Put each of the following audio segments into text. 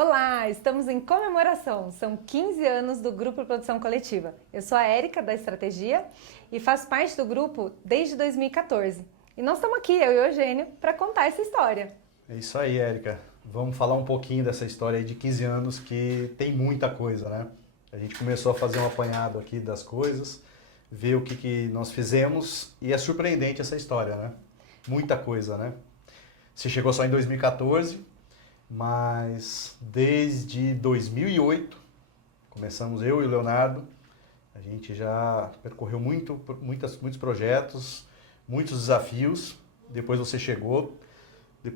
Olá, estamos em comemoração. São 15 anos do Grupo Produção Coletiva. Eu sou a Érica da Estratégia e faço parte do grupo desde 2014. E nós estamos aqui, eu e o Eugênio, para contar essa história. É isso aí, Érica. Vamos falar um pouquinho dessa história aí de 15 anos que tem muita coisa, né? A gente começou a fazer um apanhado aqui das coisas, ver o que nós fizemos e é surpreendente essa história, né? Muita coisa, né? Você chegou só em 2014, mas desde 2008, começamos eu e o Leonardo, a gente já percorreu muitos projetos, muitos desafios. Depois você chegou,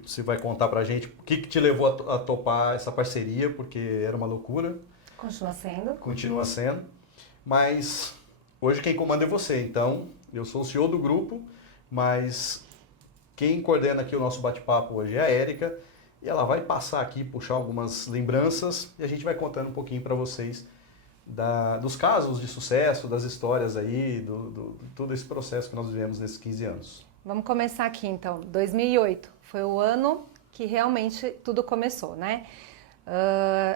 você vai contar pra gente o que te levou a topar essa parceria, porque era uma loucura. Continua sendo. Continua sendo. Mas hoje quem comanda é você, então eu sou o CEO do grupo, mas quem coordena aqui o nosso bate-papo hoje é a Érica, e ela vai passar aqui, puxar algumas lembranças, e a gente vai contando um pouquinho para vocês dos casos de sucesso, das histórias aí, todo esse processo que nós vivemos nesses 15 anos. Vamos começar aqui então. 2008 foi o ano que realmente tudo começou, né?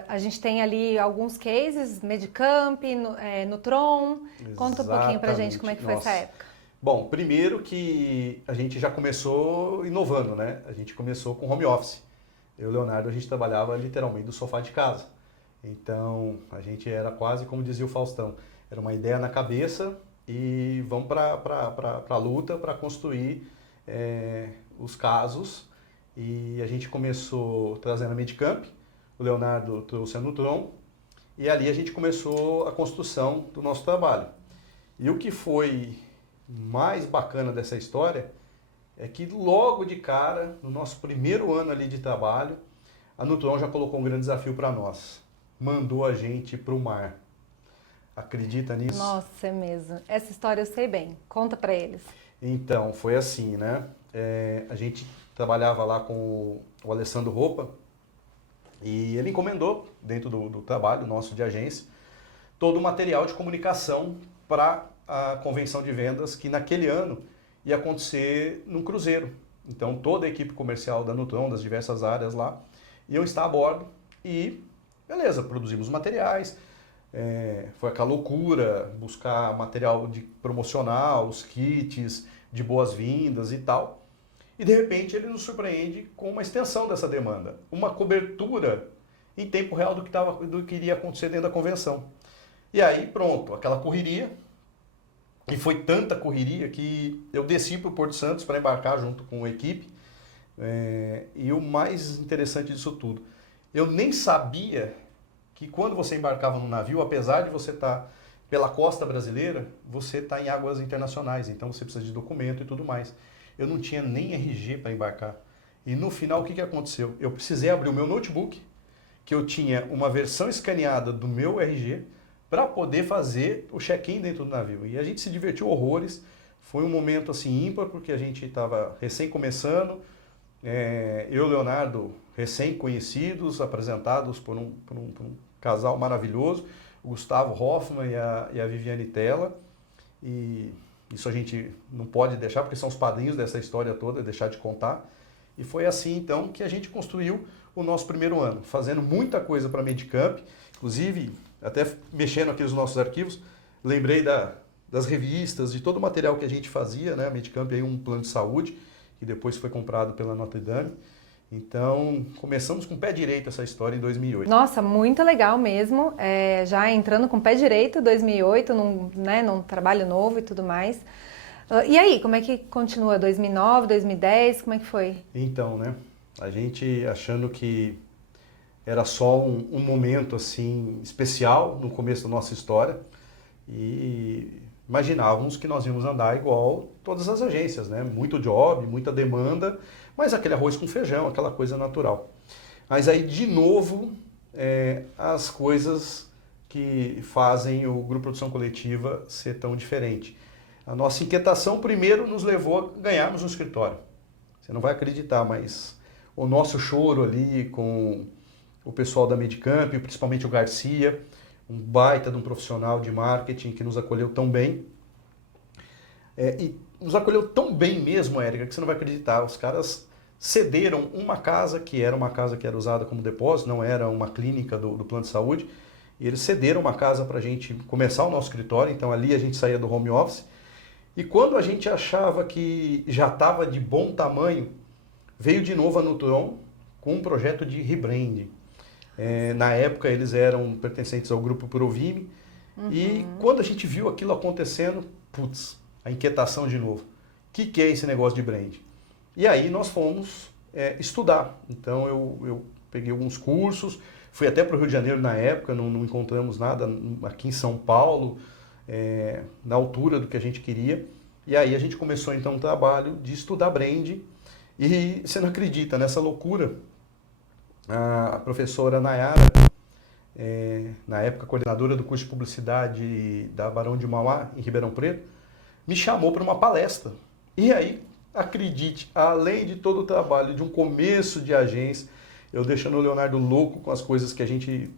A gente tem ali alguns cases, Medicamp, Nutron. Conta um pouquinho pra gente como é que foi essa época. Bom, primeiro que a gente já começou inovando, né? A gente começou com home office. Eu e o Leonardo, a gente trabalhava literalmente do sofá de casa. Então, a gente era quase como dizia o Faustão. Era uma ideia na cabeça e vamos para a luta para construir os casos. E a gente começou trazendo a Medicamp, o Leonardo trouxe a Nutron, e ali a gente começou a construção do nosso trabalho. E o que foi mais bacana dessa história é que logo de cara, no nosso primeiro ano ali de trabalho, a Nutron já colocou um grande desafio para nós. Mandou a gente para o mar. Acredita nisso? Nossa, é mesmo. Essa história eu sei bem. Conta para eles. Então, foi assim, né? A gente trabalhava lá com o Alessandro Roupa e ele encomendou, dentro do trabalho nosso de agência, todo o material de comunicação para a convenção de vendas que naquele ano ia acontecer num cruzeiro. Então, toda a equipe comercial da Nutron, das diversas áreas lá, iam estar a bordo e, beleza, produzimos materiais. Foi aquela loucura, buscar material promocional, os kits de boas-vindas e tal. E de repente ele nos surpreende com uma extensão dessa demanda, uma cobertura em tempo real do que iria acontecer dentro da convenção. E aí pronto, aquela correria, e foi tanta correria que eu desci para o Porto Santos para embarcar junto com a equipe. E o mais interessante disso tudo, eu nem sabia que quando você embarcava no navio, apesar de você estar pela costa brasileira, você está em águas internacionais, então você precisa de documento e tudo mais. Eu não tinha nem RG para embarcar. E no final, o que aconteceu? Eu precisei abrir o meu notebook, que eu tinha uma versão escaneada do meu RG, para poder fazer o check-in dentro do navio. E a gente se divertiu horrores. Foi um momento assim ímpar, porque a gente estava recém começando, eu e o Leonardo recém-conhecidos, apresentados por um casal maravilhoso, o Gustavo Hoffman e a Viviane Tella. E isso a gente não pode deixar, porque são os padrinhos dessa história toda, deixar de contar. E foi assim, então, que a gente construiu o nosso primeiro ano, fazendo muita coisa para a Medicamp, inclusive, até mexendo aqui nos nossos arquivos, lembrei das revistas, de todo o material que a gente fazia, né? A Medicamp é um plano de saúde, que depois foi comprado pela Notre Dame. Então, começamos com o pé direito essa história em 2008. Nossa, muito legal mesmo. Já entrando com o pé direito, 2008, num trabalho novo e tudo mais. E aí, como é que continua? 2009, 2010, como é que foi? Então, né? A gente achando que era só um momento assim especial no começo da nossa história e imaginávamos que nós íamos andar igual todas as agências, né? Muito job, muita demanda, mas aquele arroz com feijão, aquela coisa natural. Mas aí, de novo, as coisas que fazem o Grupo Produção Coletiva ser tão diferente. A nossa inquietação, primeiro, nos levou a ganharmos um escritório. Você não vai acreditar, mas o nosso choro ali com o pessoal da Medicamp, principalmente o Garcia, um baita de um profissional de marketing que nos acolheu tão bem. E nos acolheu tão bem mesmo, Érica, que você não vai acreditar. Os caras cederam uma casa, que era uma casa que era usada como depósito, não era uma clínica do plano de saúde, e eles cederam uma casa para a gente começar o nosso escritório, então ali a gente saía do home office, e quando a gente achava que já estava de bom tamanho, veio de novo a Nutron com um projeto de rebranding. Na época eles eram pertencentes ao grupo Provime, e quando a gente viu aquilo acontecendo, putz, a inquietação de novo. O que é esse negócio de brand? E aí nós fomos estudar. Então eu peguei alguns cursos, fui até para o Rio de Janeiro na época, não encontramos nada aqui em São Paulo, na altura do que a gente queria. E aí a gente começou então um trabalho de estudar brand. E você não acredita, nessa loucura, a professora Nayara, na época coordenadora do curso de publicidade da Barão de Mauá, em Ribeirão Preto, me chamou para uma palestra. E aí, acredite, além de todo o trabalho de um começo de agência, eu deixando o Leonardo louco com as coisas que a gente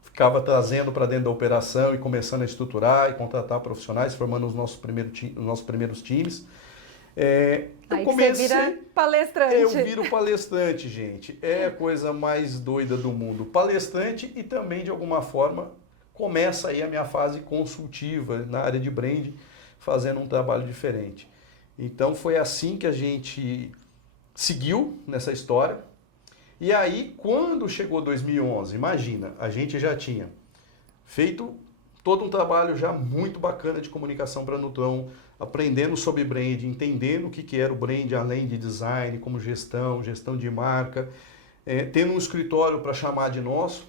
ficava trazendo para dentro da operação e começando a estruturar e contratar profissionais, formando os nossos primeiros times. Aí você vira palestrante. Eu viro palestrante, gente. É a coisa mais doida do mundo. Palestrante e também, de alguma forma, começa aí a minha fase consultiva na área de brand, fazendo um trabalho diferente. Então foi assim que a gente seguiu nessa história. E aí, quando chegou 2011, imagina, a gente já tinha feito todo um trabalho já muito bacana de comunicação para a Nutron, aprendendo sobre brand, entendendo o que era o brand além de design, como gestão de marca, tendo um escritório para chamar de nosso.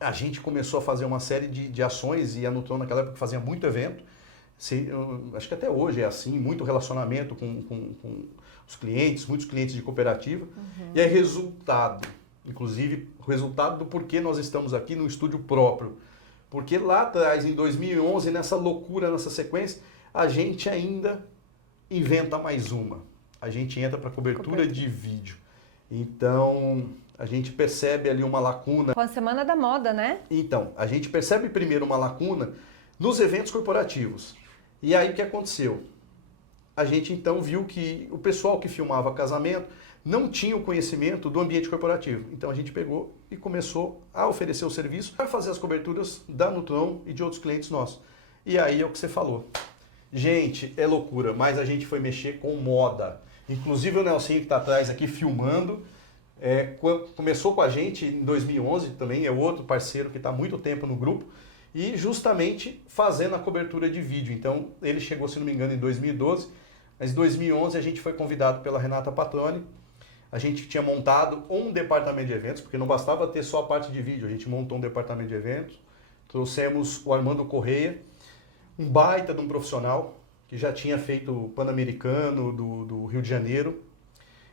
A gente começou a fazer uma série de ações e a Nutron naquela época fazia muito evento. Acho que até hoje é assim, muito relacionamento com os clientes, muitos clientes de cooperativa. E aí resultado, inclusive o resultado do porquê nós estamos aqui no estúdio próprio. Porque lá atrás, em 2011, nessa loucura, nessa sequência, a gente ainda inventa mais uma. A gente entra para cobertura de vídeo. Então, a gente percebe ali uma lacuna. Com a Semana da Moda, né? Então, a gente percebe primeiro uma lacuna nos eventos corporativos. E aí o que aconteceu? A gente então viu que o pessoal que filmava casamento não tinha o conhecimento do ambiente corporativo. Então a gente pegou e começou a oferecer o serviço para fazer as coberturas da Nutron e de outros clientes nossos. E aí é o que você falou. Gente, é loucura, mas a gente foi mexer com moda. Inclusive o Nelsinho que está atrás aqui filmando, começou com a gente em 2011 também, é outro parceiro que está há muito tempo no grupo, e justamente fazendo a cobertura de vídeo. Então ele chegou, se não me engano, em 2012, mas em 2011 a gente foi convidado pela Renata Patroni. A gente tinha montado um departamento de eventos, porque não bastava ter só a parte de vídeo, a gente montou um departamento de eventos, trouxemos o Armando Correia, um baita de um profissional que já tinha feito o Pan-Americano do Rio de Janeiro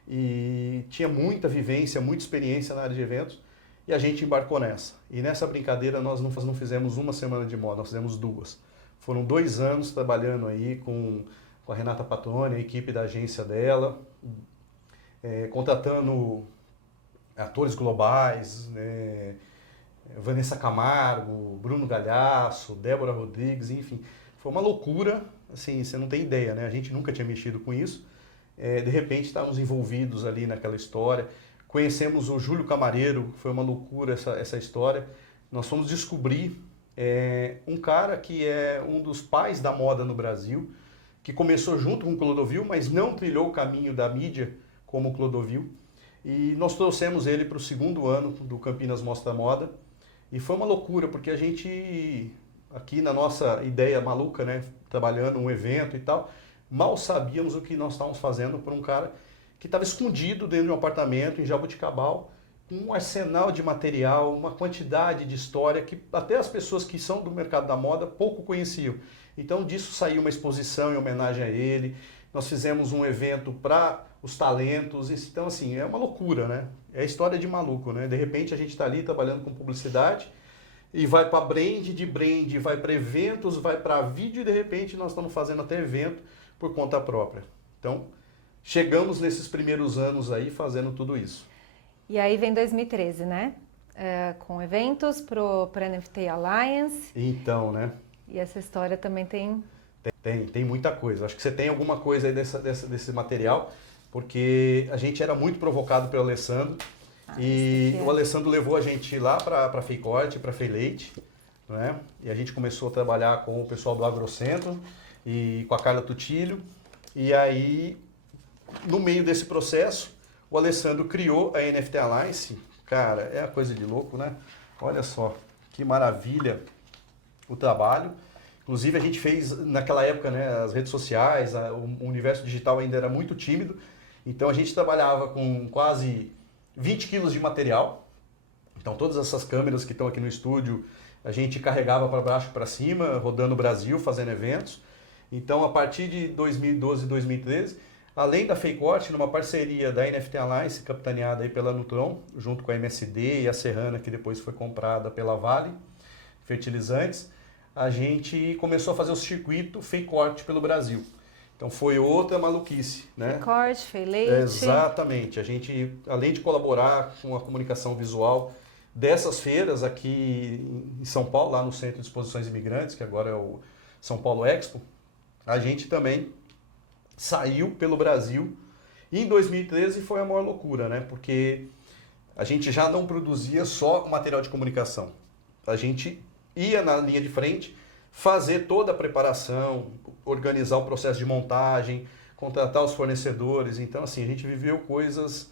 e tinha muita vivência, muita experiência na área de eventos, e a gente embarcou nessa. E nessa brincadeira nós não fizemos uma semana de moda, nós fizemos 2. Foram 2 anos trabalhando aí com a Renata Patroni, a equipe da agência dela, contratando atores globais, Vanessa Camargo, Bruno Galhaço, Débora Rodrigues, enfim. Foi uma loucura, assim, você não tem ideia, né? A gente nunca tinha mexido com isso. De repente estávamos envolvidos ali naquela história. Conhecemos o Júlio Camareiro, foi uma loucura essa história. Nós fomos descobrir um cara que é um dos pais da moda no Brasil, que começou junto com o Clodovil, mas não trilhou o caminho da mídia como o Clodovil. E nós trouxemos ele para o 2º ano do Campinas Mostra Moda. E foi uma loucura, porque a gente, aqui na nossa ideia maluca, né, trabalhando um evento e tal, mal sabíamos o que nós estávamos fazendo para um cara que estava escondido dentro de um apartamento em Jaboticabal, com um arsenal de material, uma quantidade de história que até as pessoas que são do mercado da moda pouco conheciam. Então disso saiu uma exposição em homenagem a ele, nós fizemos um evento para os talentos, então assim, é uma loucura, né? É história de maluco, né? De repente a gente está ali trabalhando com publicidade e vai para brand, de brand, vai para eventos, vai para vídeo e de repente nós estamos fazendo até evento por conta própria. Então, chegamos nesses primeiros anos aí fazendo tudo isso. E aí vem 2013, né? Com eventos para NFT Alliance. Então, né? E essa história também tem... Tem muita coisa. Acho que você tem alguma coisa aí desse material. porque a gente era muito provocado pelo Alessandro. E o Alessandro levou a gente lá para Feicorte, para Feileite, né? E a gente começou a trabalhar com o pessoal do Agrocentro e com a Carla Tutílio. E aí, no meio desse processo, o Alessandro criou a NFT Alliance. Cara, é uma coisa de louco, né? Olha só, que maravilha o trabalho. Inclusive, a gente fez, naquela época, né, as redes sociais, o universo digital ainda era muito tímido. Então, a gente trabalhava com quase 20 quilos de material. Então, todas essas câmeras que estão aqui no estúdio, a gente carregava para baixo e para cima, rodando o Brasil, fazendo eventos. Então, a partir de 2012 e 2013, além da Feicorte, numa parceria da NFT Alliance, capitaneada aí pela Nutron, junto com a MSD e a Serrana, que depois foi comprada pela Vale Fertilizantes, a gente começou a fazer o circuito Feicorte pelo Brasil. Então foi outra maluquice, né? Feicorte, Feileite. Exatamente. A gente, além de colaborar com a comunicação visual dessas feiras aqui em São Paulo, lá no Centro de Exposições Imigrantes, que agora é o São Paulo Expo, a gente também saiu pelo Brasil. E em 2013 foi a maior loucura, né? Porque a gente já não produzia só material de comunicação. A gente ia na linha de frente, fazer toda a preparação, organizar o processo de montagem, contratar os fornecedores. Então, assim, a gente viveu coisas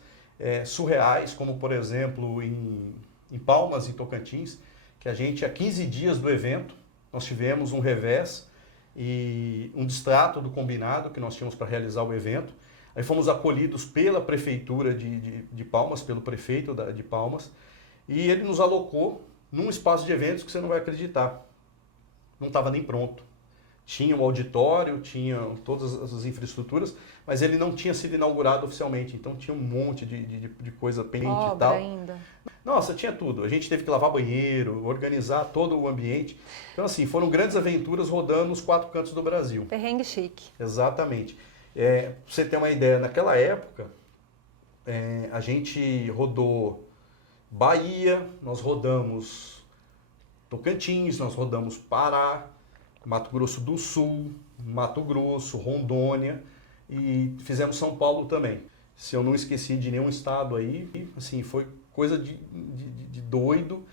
surreais, como, por exemplo, em Palmas, em Tocantins, que a gente, há 15 dias do evento, nós tivemos um revés e um distrato do combinado que nós tínhamos para realizar o evento. Aí fomos acolhidos pela prefeitura de Palmas, pelo prefeito de Palmas, e ele nos alocou num espaço de eventos que você não vai acreditar. Não estava nem pronto. Tinha um auditório, tinha todas as infraestruturas, mas ele não tinha sido inaugurado oficialmente. Então tinha um monte de coisa pendente e tal. Ainda. Nossa, tinha tudo. A gente teve que lavar banheiro, organizar todo o ambiente. Então, assim, foram grandes aventuras rodando os 4 cantos do Brasil. Perrengue chique. Exatamente. Pra você ter uma ideia, naquela época, a gente rodou Bahia, nós rodamos Tocantins, nós rodamos Pará, Mato Grosso do Sul, Mato Grosso, Rondônia e fizemos São Paulo também. Se eu não esqueci de nenhum estado aí, assim, foi coisa de doido,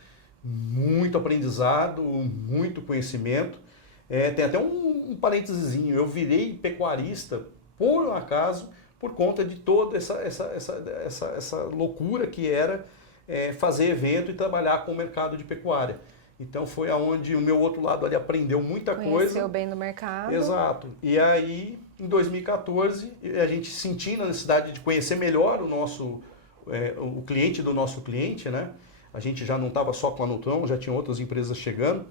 muito aprendizado, muito conhecimento. Tem até um parênteses, eu virei pecuarista, por acaso, por conta de toda essa loucura que era fazer evento e trabalhar com o mercado de pecuária. Então foi aonde o meu outro lado ali aprendeu muita coisa. Conheceu bem do mercado. Exato. E aí, em 2014, a gente sentindo a necessidade de conhecer melhor o cliente do nosso cliente, né? A gente já não estava só com a Nutron, já tinha outras empresas chegando.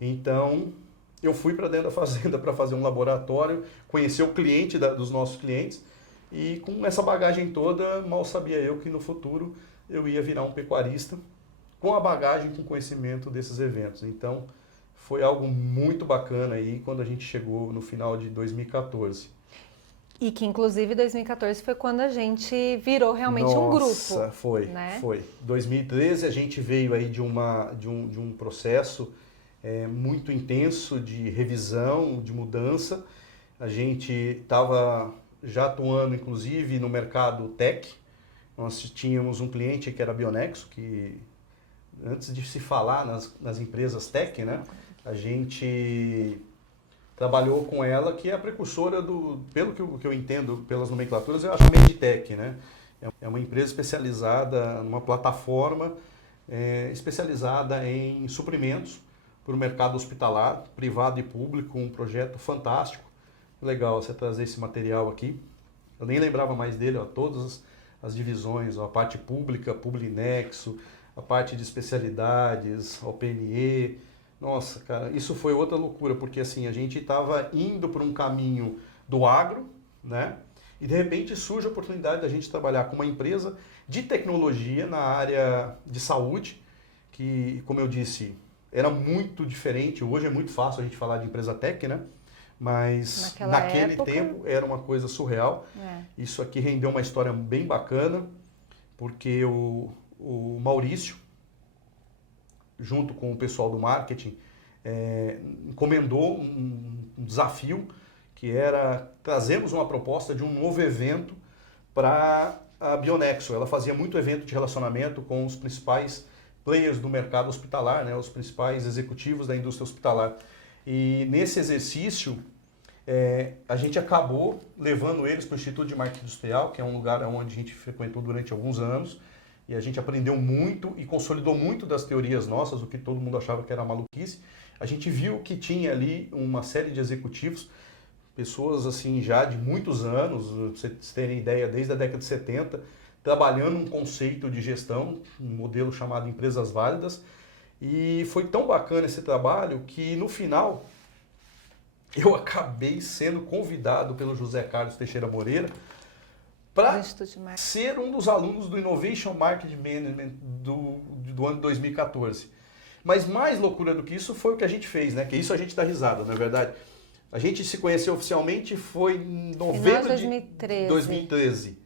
Então, eu fui para dentro da fazenda para fazer um laboratório, conhecer o cliente dos nossos clientes. E com essa bagagem toda, mal sabia eu que no futuro eu ia virar um pecuarista com a bagagem, com conhecimento desses eventos. Então, foi algo muito bacana aí quando a gente chegou no final de 2014. E que, inclusive, 2014 foi quando a gente virou realmente um grupo. Nossa, foi, né? Foi. 2013 a gente veio aí de um processo muito intenso de revisão, de mudança. A gente estava já atuando, inclusive, no mercado tech. Nós tínhamos um cliente que era a Bionexo, que antes de se falar nas empresas tech, né, a gente trabalhou com ela, que é a precursora pelo que eu entendo, pelas nomenclaturas, eu acho a Meditech, né? É uma empresa especializada, numa plataforma especializada em suprimentos para o mercado hospitalar, privado e público, um projeto fantástico. Legal você trazer esse material aqui. Eu nem lembrava mais dele, ó, todas as divisões, ó, a parte pública, Publinexo, a parte de especialidades, o PNE. Nossa, cara, isso foi outra loucura, porque assim, a gente estava indo por um caminho do agro, né? E de repente surge a oportunidade da gente trabalhar com uma empresa de tecnologia na área de saúde, que, como eu disse, era muito diferente. Hoje é muito fácil a gente falar de empresa tech, né? Mas naquele tempo era uma coisa surreal. Isso aqui rendeu uma história bem bacana, porque o Maurício, junto com o pessoal do marketing, encomendou um desafio que era trazermos uma proposta de um novo evento para a Bionexo. Ela fazia muito evento de relacionamento com os principais players do mercado hospitalar, né, os principais executivos da indústria hospitalar. E nesse exercício, a gente acabou levando eles para o Instituto de Marketing Industrial, que é um lugar onde a gente frequentou durante alguns anos, e a gente aprendeu muito e consolidou muito das teorias nossas, o que todo mundo achava que era maluquice. A gente viu que tinha ali uma série de executivos, pessoas assim já de muitos anos, pra vocês terem ideia, desde a década de 70, trabalhando um conceito de gestão, um modelo chamado Empresas Válidas. E foi tão bacana esse trabalho que no final eu acabei sendo convidado pelo José Carlos Teixeira Moreira para ser um dos alunos do Innovation Marketing Management do ano 2014. Mas mais loucura do que isso foi o que a gente fez, né? Que isso a gente dá risada, não é verdade? A gente se conheceu oficialmente foi em novembro de 2013.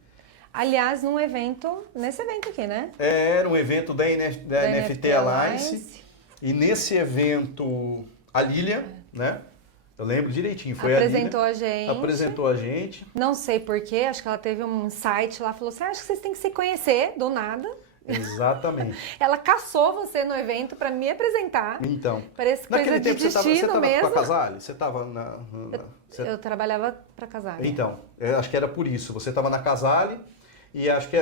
Aliás, nesse evento aqui, né? Era um evento da NFT Alliance. E nesse evento, a Lilian, né? Eu lembro direitinho, foi apresentou a Lilian. Apresentou a gente. Não sei porquê, acho que ela teve um insight lá, falou assim, acho que vocês têm que se conhecer, do nada. Exatamente. Ela caçou você no evento para me apresentar. Então. Parece coisa de destino mesmo. Você estava com a Casale? Você estava Eu trabalhava para Casale. Então, acho que era por isso. Você estava na Casale e acho que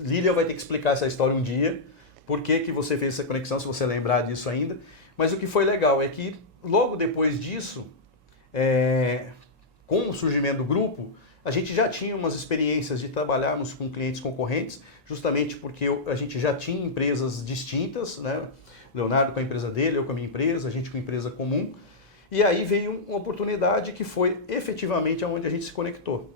Lilian vai ter que explicar essa história um dia. Por que que você fez essa conexão, se você lembrar disso ainda. Mas o que foi legal é que logo depois disso, com o surgimento do grupo, a gente já tinha umas experiências de trabalharmos com clientes concorrentes, justamente porque a gente já tinha empresas distintas, né? Leonardo com a empresa dele, eu com a minha empresa, a gente com a empresa comum. E aí veio uma oportunidade que foi efetivamente aonde a gente se conectou.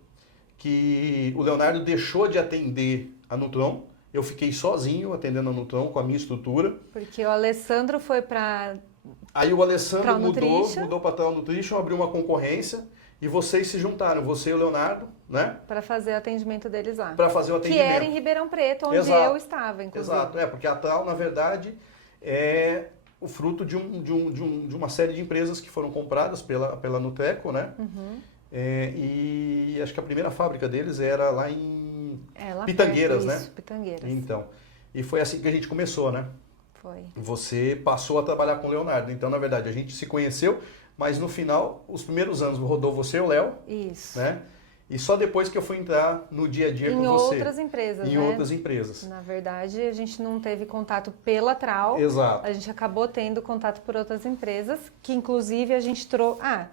Que o Leonardo deixou de atender a Nutron, eu fiquei sozinho atendendo a Nutron com a minha estrutura. Porque o Alessandro foi para... Aí o Alessandro mudou para a Trau Nutrition, abriu uma concorrência e vocês se juntaram, você e o Leonardo, né? Para fazer o atendimento deles lá. Para fazer o atendimento. Que era em Ribeirão Preto, onde eu estava, inclusive. Exato, porque a Trau, na verdade, é o fruto de uma série de empresas que foram compradas pela Nutreco, né? Uhum. E acho que a primeira fábrica deles era lá em lá Pitangueiras, perto, né? Isso, Pitangueiras. Então, e foi assim que a gente começou, né? Foi. Você passou a trabalhar com o Leonardo. Então, na verdade, a gente se conheceu, mas no final, os primeiros anos rodou você e o Léo. Isso. Né? E só depois que eu fui entrar no dia a dia com você. Em outras empresas, Em outras empresas. Na verdade, a gente não teve contato pela Trau. Exato. A gente acabou tendo contato por outras empresas, que inclusive a gente trouxe... a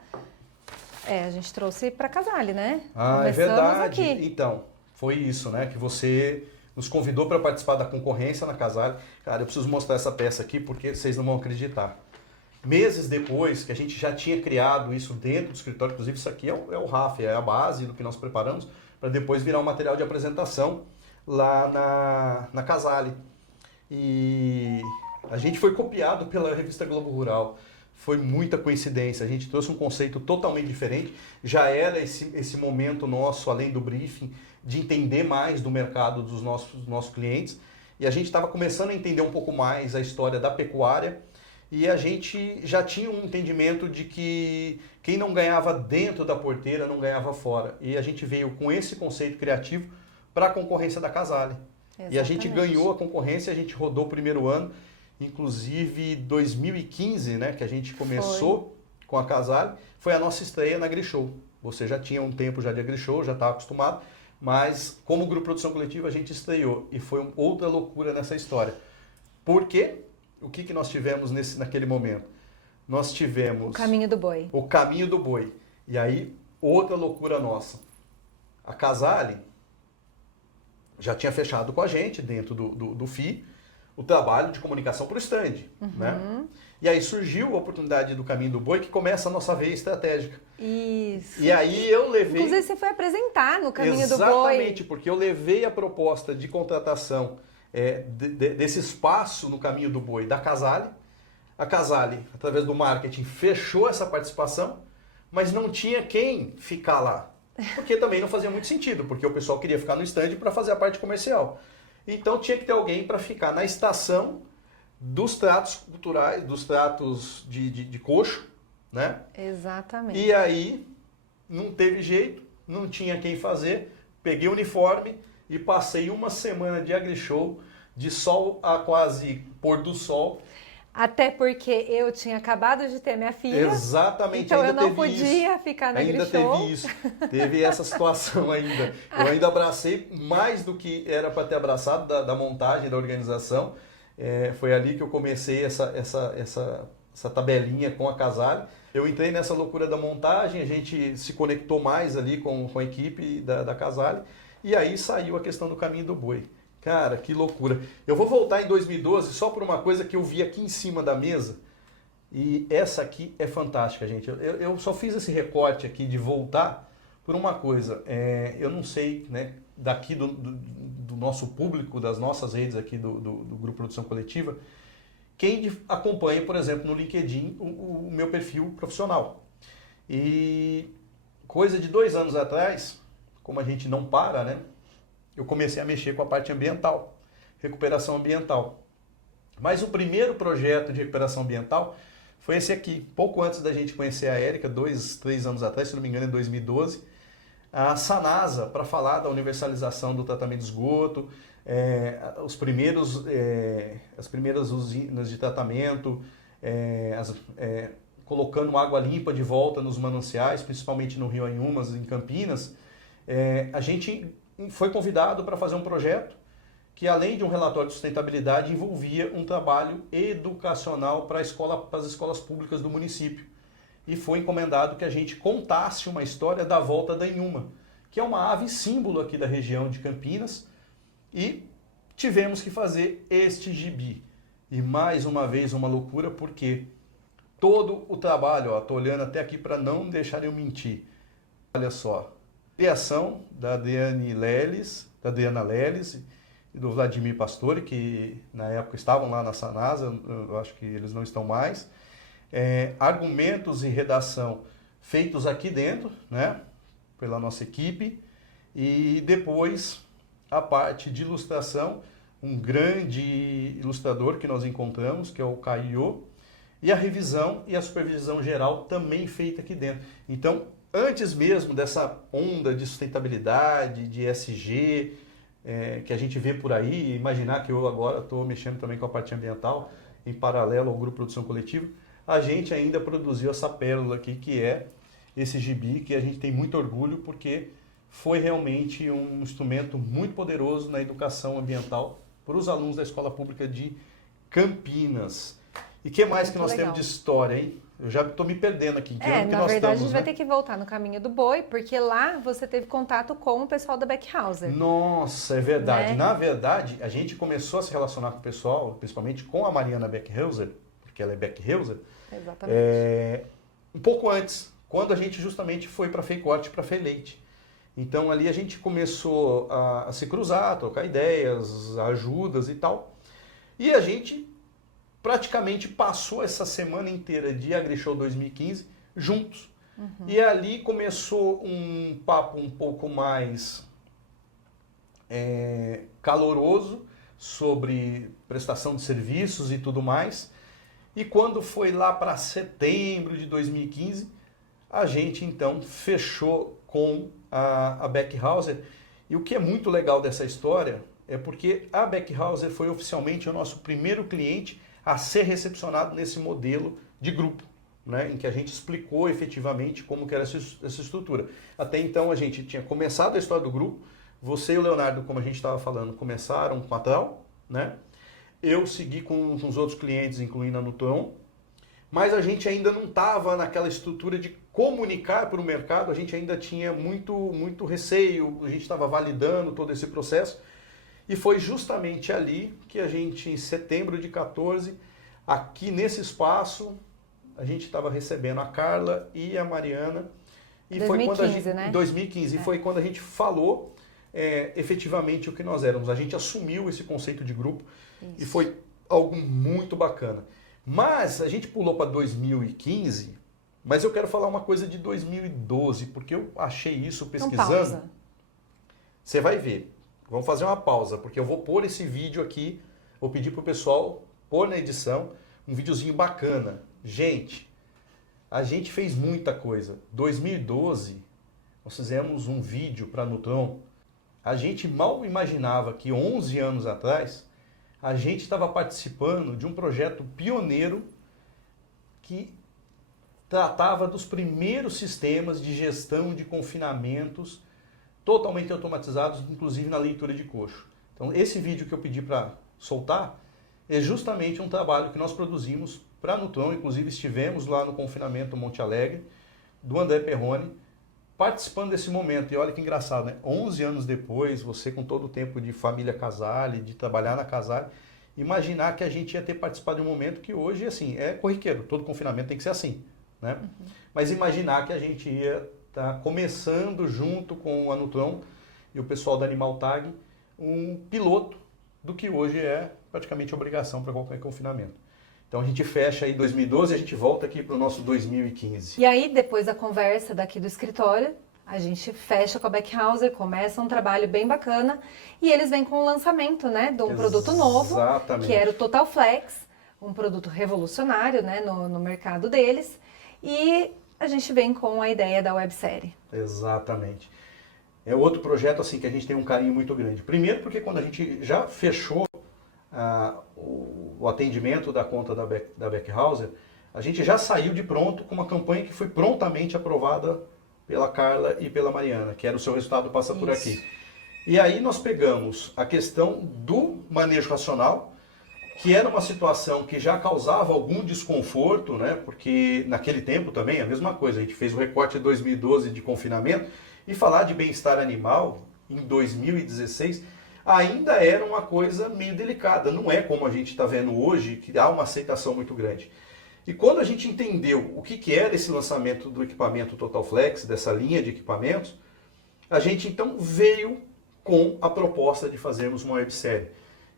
gente trouxe para Casale, né? É verdade. Aqui. Então, foi isso, né? Que você nos convidou para participar da concorrência na Casale. Cara, eu preciso mostrar essa peça aqui porque vocês não vão acreditar. Meses depois que a gente já tinha criado isso dentro do escritório, inclusive isso aqui é o RAF, é a base do que nós preparamos, para depois virar um material de apresentação lá na Casale. E a gente foi copiado pela revista Globo Rural. Foi muita coincidência, a gente trouxe um conceito totalmente diferente, já era esse momento nosso, além do briefing, de entender mais do mercado dos nossos clientes, e a gente estava começando a entender um pouco mais a história da pecuária, e a gente já tinha um entendimento de que quem não ganhava dentro da porteira não ganhava fora, e a gente veio com esse conceito criativo para a concorrência da Casale. Exatamente. E a gente ganhou a concorrência, a gente rodou o primeiro ano, inclusive 2015, né, que a gente começou com a Casale, foi a nossa estreia na AgriShow. Você já tinha um tempo já de AgriShow, já estava acostumado, mas como Grupo Produção Coletiva a gente estreou e foi outra loucura nessa história. Por quê? O que nós tivemos naquele momento? Nós tivemos... O caminho do boi. O caminho do boi. E aí, outra loucura nossa. A Casale já tinha fechado com a gente, dentro do FI, o trabalho de comunicação para o stand, né? E aí surgiu a oportunidade do Caminho do Boi, que começa a nossa veia estratégica. Isso. E aí eu levei... Inclusive você foi apresentar no Caminho do Boi. Exatamente, porque eu levei a proposta de contratação desse espaço no Caminho do Boi da Casale. A Casale, através do marketing, fechou essa participação, mas não tinha quem ficar lá. Porque também não fazia muito sentido, porque o pessoal queria ficar no stand para fazer a parte comercial. Então tinha que ter alguém para ficar na estação dos tratos culturais, dos tratos de coxo, né? Exatamente. E aí não teve jeito, não tinha quem fazer, peguei o uniforme e passei uma semana de AgriShow, de sol a quase pôr do sol. Até porque eu tinha acabado de ter minha filha. Exatamente, então ainda eu não teve podia isso. ficar na Ainda AgriShow. teve isso, teve essa situação ainda. Eu ainda abracei mais do que era para ter abraçado da montagem, da organização. Foi ali que eu comecei essa tabelinha com a Casale. Eu entrei nessa loucura da montagem, a gente se conectou mais ali com a equipe da Casale, e aí saiu a questão do Caminho do Boi. Cara, que loucura. Eu vou voltar em 2012 só por uma coisa que eu vi aqui em cima da mesa, e essa aqui é fantástica, gente. Eu só fiz esse recorte aqui de voltar por uma coisa. Eu não sei, né, daqui do nosso público, das nossas redes aqui do Grupo Produção Coletiva, quem acompanha, por exemplo, no LinkedIn, o meu perfil profissional. E coisa de 2 anos atrás, como a gente não para, né? Eu comecei a mexer com a parte ambiental, recuperação ambiental. Mas o primeiro projeto de recuperação ambiental foi esse aqui. Pouco antes da gente conhecer a Érica, 2, 3 anos atrás, se não me engano, em 2012, a Sanasa, para falar da universalização do tratamento de esgoto, as primeiras usinas de tratamento, colocando água limpa de volta nos mananciais, principalmente no Rio Anhumas, em Campinas. A gente foi convidado para fazer um projeto que, além de um relatório de sustentabilidade, envolvia um trabalho educacional para as escolas públicas do município. E foi encomendado que a gente contasse uma história da volta da Inhuma, que é uma ave símbolo aqui da região de Campinas, e tivemos que fazer este gibi. E mais uma vez uma loucura, porque todo o trabalho, estou olhando até aqui para não deixar eu mentir, olha só, criação da Adriana Leles e do Vladimir Pastore, que na época estavam lá na Sanasa, eu acho que eles não estão mais. Argumentos e redação feitos aqui dentro, né, pela nossa equipe, e depois a parte de ilustração, um grande ilustrador que nós encontramos, que é o Caio, e a revisão e a supervisão geral também feita aqui dentro. Então, antes mesmo dessa onda de sustentabilidade, de ESG, que a gente vê por aí, imaginar que eu agora estou mexendo também com a parte ambiental, em paralelo ao Grupo Produção Coletiva, a gente ainda produziu essa pérola aqui, que é esse gibi, que a gente tem muito orgulho, porque foi realmente um instrumento muito poderoso na educação ambiental para os alunos da Escola Pública de Campinas. E o que mais que nós temos de história, hein? Eu já estou me perdendo aqui. Na verdade, a gente vai ter que voltar no Caminho do Boi, porque lá você teve contato com o pessoal da Beckhauser. Nossa, é verdade. Né? Na verdade, a gente começou a se relacionar com o pessoal, principalmente com a Mariana Beckhauser, porque ela é Beckhauser, um pouco antes, quando a gente justamente foi para a Feicorte, para a Feleite. Então ali a gente começou a se cruzar, a trocar ideias, ajudas e tal. E a gente praticamente passou essa semana inteira de AgriShow 2015 juntos. Uhum. E ali começou um papo um pouco mais caloroso sobre prestação de serviços e tudo mais. E quando foi lá para setembro de 2015, a gente então fechou com a Beckhauser. E o que é muito legal dessa história é porque a Beckhauser foi oficialmente o nosso primeiro cliente a ser recepcionado nesse modelo de grupo, né, em que a gente explicou efetivamente como que era essa estrutura. Até então a gente tinha começado a história do grupo, você e o Leonardo, como a gente estava falando, começaram com a Tral, né? Eu segui com os outros clientes, incluindo a Nutron, mas a gente ainda não estava naquela estrutura de comunicar para o mercado, a gente ainda tinha muito receio, a gente estava validando todo esse processo. E foi justamente ali que a gente, em setembro de 14, aqui nesse espaço, a gente estava recebendo a Carla e a Mariana. E 2015, foi quando a gente, né? Em 2015, foi quando a gente falou efetivamente o que nós éramos. A gente assumiu esse conceito de grupo. Isso. E foi algo muito bacana. Mas a gente pulou para 2015, mas eu quero falar uma coisa de 2012, porque eu achei isso pesquisando. Então, pausa. Você vai ver. Vamos fazer uma pausa, porque eu vou pôr esse vídeo aqui, vou pedir para o pessoal pôr na edição um videozinho bacana. Gente, a gente fez muita coisa. 2012, nós fizemos um vídeo para a Nutron a gente mal imaginava que 11 anos atrás a gente estava participando de um projeto pioneiro que tratava dos primeiros sistemas de gestão de confinamentos totalmente automatizados, inclusive na leitura de coxo. Então, esse vídeo que eu pedi para soltar é justamente um trabalho que nós produzimos para a Nutron, inclusive estivemos lá no confinamento Monte Alegre, do André Perrone, participando desse momento. E olha que engraçado, né? 11 anos depois, você com todo o tempo de família Casale, de trabalhar na Casale, imaginar que a gente ia ter participado de um momento que hoje, assim, é corriqueiro. Todo confinamento tem que ser assim, né? Mas imaginar que a gente ia estar começando junto com a Nutron e o pessoal da Animal Tag um piloto do que hoje é praticamente obrigação para qualquer confinamento. Então a gente fecha aí 2012 e a gente volta aqui para o nosso 2015. E aí, depois da conversa daqui do escritório, a gente fecha com a Beckhauser, começa um trabalho bem bacana e eles vêm com o lançamento, né, de um produto novo, que era o Total Flex, um produto revolucionário, né, no mercado deles, e a gente vem com a ideia da websérie. Exatamente. É outro projeto assim que a gente tem um carinho muito grande. Primeiro porque quando a gente já fechou o atendimento da conta da Beckhauser, a gente já saiu de pronto com uma campanha que foi prontamente aprovada pela Carla e pela Mariana, que era o seu resultado passa por aqui. E aí nós pegamos a questão do manejo racional, que era uma situação que já causava algum desconforto, né? Porque naquele tempo também a mesma coisa, a gente fez o recorte de 2012 de confinamento, e falar de bem-estar animal em 2016 ainda era uma coisa meio delicada, não é como a gente está vendo hoje, que há uma aceitação muito grande. E quando a gente entendeu o que era esse lançamento do equipamento Total Flex, dessa linha de equipamentos, a gente então veio com a proposta de fazermos uma websérie.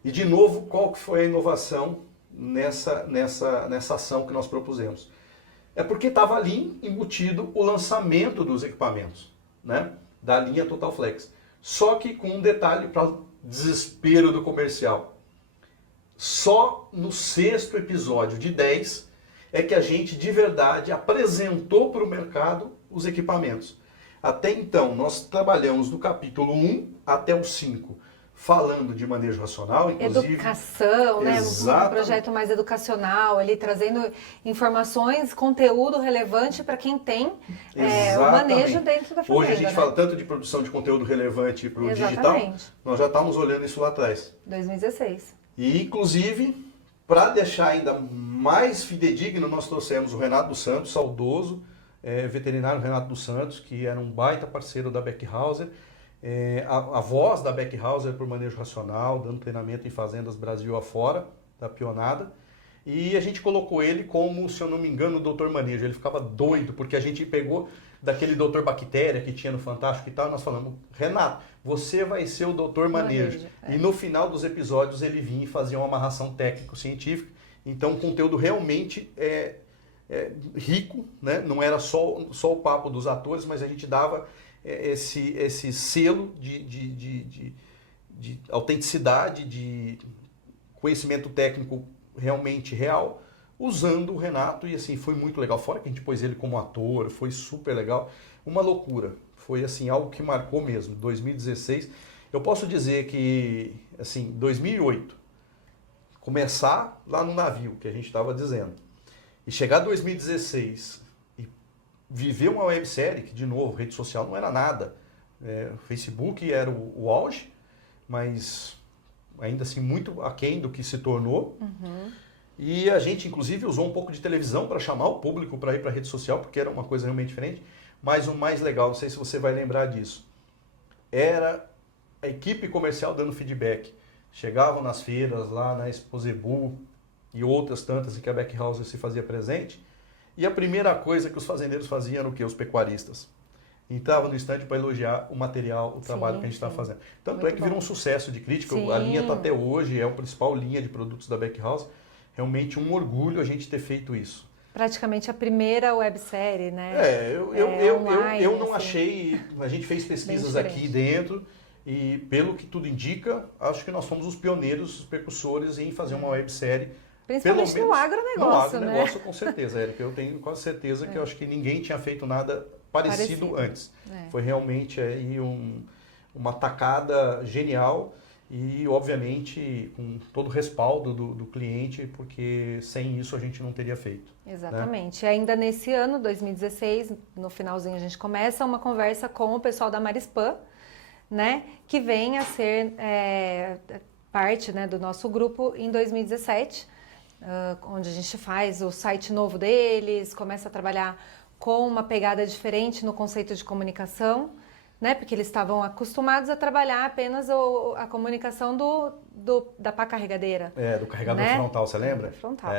E de novo, qual que foi a inovação nessa ação que nós propusemos? É porque estava ali embutido o lançamento dos equipamentos, né, da linha Total Flex. Só que com um detalhe para desespero do comercial. Só no 6º episódio de 10 é que a gente de verdade apresentou para o mercado os equipamentos. Até então, nós trabalhamos do capítulo 1 até o 5, falando de manejo racional, inclusive... Educação, né? Um projeto mais educacional, ali trazendo informações, conteúdo relevante para quem tem o manejo dentro da fazenda. Hoje a gente fala tanto de produção de conteúdo relevante para o digital, nós já estávamos olhando isso lá atrás. 2016. E, inclusive, para deixar ainda mais fidedigno, nós trouxemos o Renato dos Santos, saudoso veterinário Renato dos Santos, que era um baita parceiro da Beckhauser, a voz da Beckhauser por manejo racional, dando treinamento em fazendas Brasil afora, da pionada. E a gente colocou ele como, se eu não me engano, o doutor manejo. Ele ficava doido, porque a gente pegou daquele doutor bactéria que tinha no Fantástico e tal, e nós falamos, Renato, você vai ser o doutor manejo. E no final dos episódios ele vinha e fazia uma amarração técnico-científica. Então o conteúdo realmente é rico, né? Não era só o papo dos atores, mas a gente dava esse selo de autenticidade, de conhecimento técnico realmente real, usando o Renato, e assim, foi muito legal. Fora que a gente pôs ele como ator, foi super legal. Uma loucura. Foi assim, algo que marcou mesmo. 2016, eu posso dizer que, assim, 2008, começar lá no navio, que a gente estava dizendo, e chegar 2016 e viver uma websérie, que de novo, rede social não era nada. O Facebook era o auge, mas ainda assim muito aquém do que se tornou. E a gente, inclusive, usou um pouco de televisão para chamar o público para ir para a rede social, porque era uma coisa realmente diferente. Mas o mais legal, não sei se você vai lembrar disso, era a equipe comercial dando feedback. Chegavam nas feiras, lá na Exposebu e outras tantas em que a Beckhauser se fazia presente, e a primeira coisa que os fazendeiros faziam era o quê? Os pecuaristas. Entravam no estande para elogiar o material, o trabalho que a gente estava fazendo. Tanto muito é que virou um sucesso de crítica, a linha está até hoje, é a principal linha de produtos da Beckhauser. Realmente um orgulho a gente ter feito isso. Praticamente a primeira websérie, né? Eu não achei, a gente fez pesquisas aqui dentro, e pelo que tudo indica, acho que nós fomos os pioneiros, os precursores em fazer uma websérie. Principalmente pelo menos, no agronegócio, né? No agronegócio, com certeza, Érica. Eu tenho quase certeza que eu acho que ninguém tinha feito nada parecido antes. Foi realmente aí uma tacada genial e, obviamente, com todo o respaldo do cliente, porque sem isso a gente não teria feito. Exatamente. Né? E ainda nesse ano, 2016, no finalzinho a gente começa uma conversa com o pessoal da Marispan, né, que vem a ser parte, né, do nosso grupo em 2017, onde a gente faz o site novo deles, começa a trabalhar com uma pegada diferente no conceito de comunicação, né, porque eles estavam acostumados a trabalhar apenas a comunicação da pá carregadeira. Do carregador, né? Frontal, você lembra? Frontal.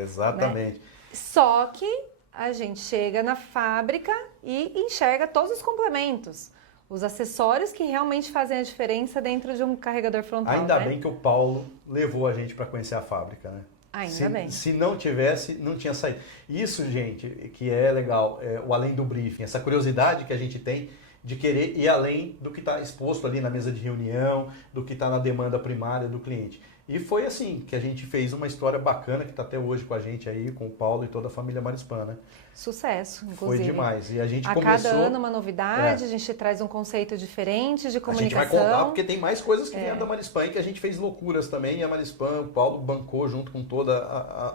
Exatamente. Né? Só que a gente chega na fábrica e enxerga todos os complementos, os acessórios que realmente fazem a diferença dentro de um carregador frontal. Ainda bem que o Paulo levou a gente para conhecer a fábrica, né? Ainda bem. Se não tivesse, não tinha saído. Isso, gente, que é legal, o além do briefing, essa curiosidade que a gente tem de querer ir além do que está exposto ali na mesa de reunião, do que está na demanda primária do cliente. E foi assim que a gente fez uma história bacana que está até hoje com a gente aí, com o Paulo e toda a família Marispan, né? Sucesso, inclusive. Foi demais. E a gente começou... cada ano uma novidade, a gente traz um conceito diferente de comunicação. A gente vai contar porque tem mais coisas que vieram da Marispan e que a gente fez loucuras também. E a Marispan, o Paulo bancou junto com toda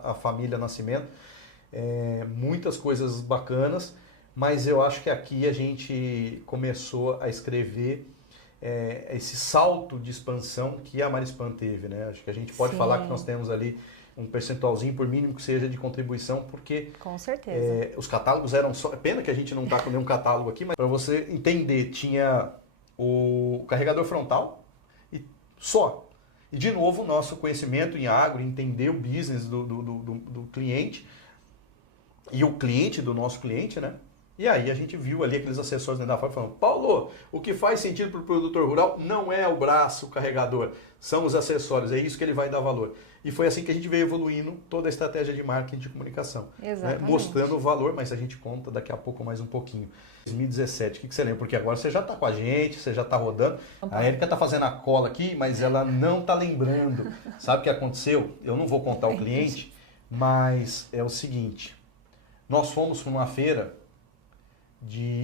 a família Nascimento. Muitas coisas bacanas, mas eu acho que aqui a gente começou a escrever esse salto de expansão que a Marispan teve, né? Acho que a gente pode falar que nós temos ali um percentualzinho, por mínimo que seja, de contribuição, porque com certeza. Os catálogos eram só... Pena que a gente não está com nenhum catálogo aqui, mas para você entender, tinha o carregador frontal e só. E, de novo, o nosso conhecimento em agro, entender o business do cliente e o cliente do nosso cliente, né? E aí a gente viu ali aqueles acessórios da fábrica falando: Paulo, o que faz sentido para o produtor rural não é o braço, o carregador, são os acessórios, é isso que ele vai dar valor. E foi assim que a gente veio evoluindo toda a estratégia de marketing de comunicação. Exatamente. Né? Mostrando o valor, mas a gente conta daqui a pouco mais um pouquinho. 2017, o que você lembra? Porque agora você já está com a gente, você já está rodando. A Érica está fazendo a cola aqui, mas ela não está lembrando. Sabe o que aconteceu? Eu não vou contar o cliente, mas é o seguinte. Nós fomos para uma feira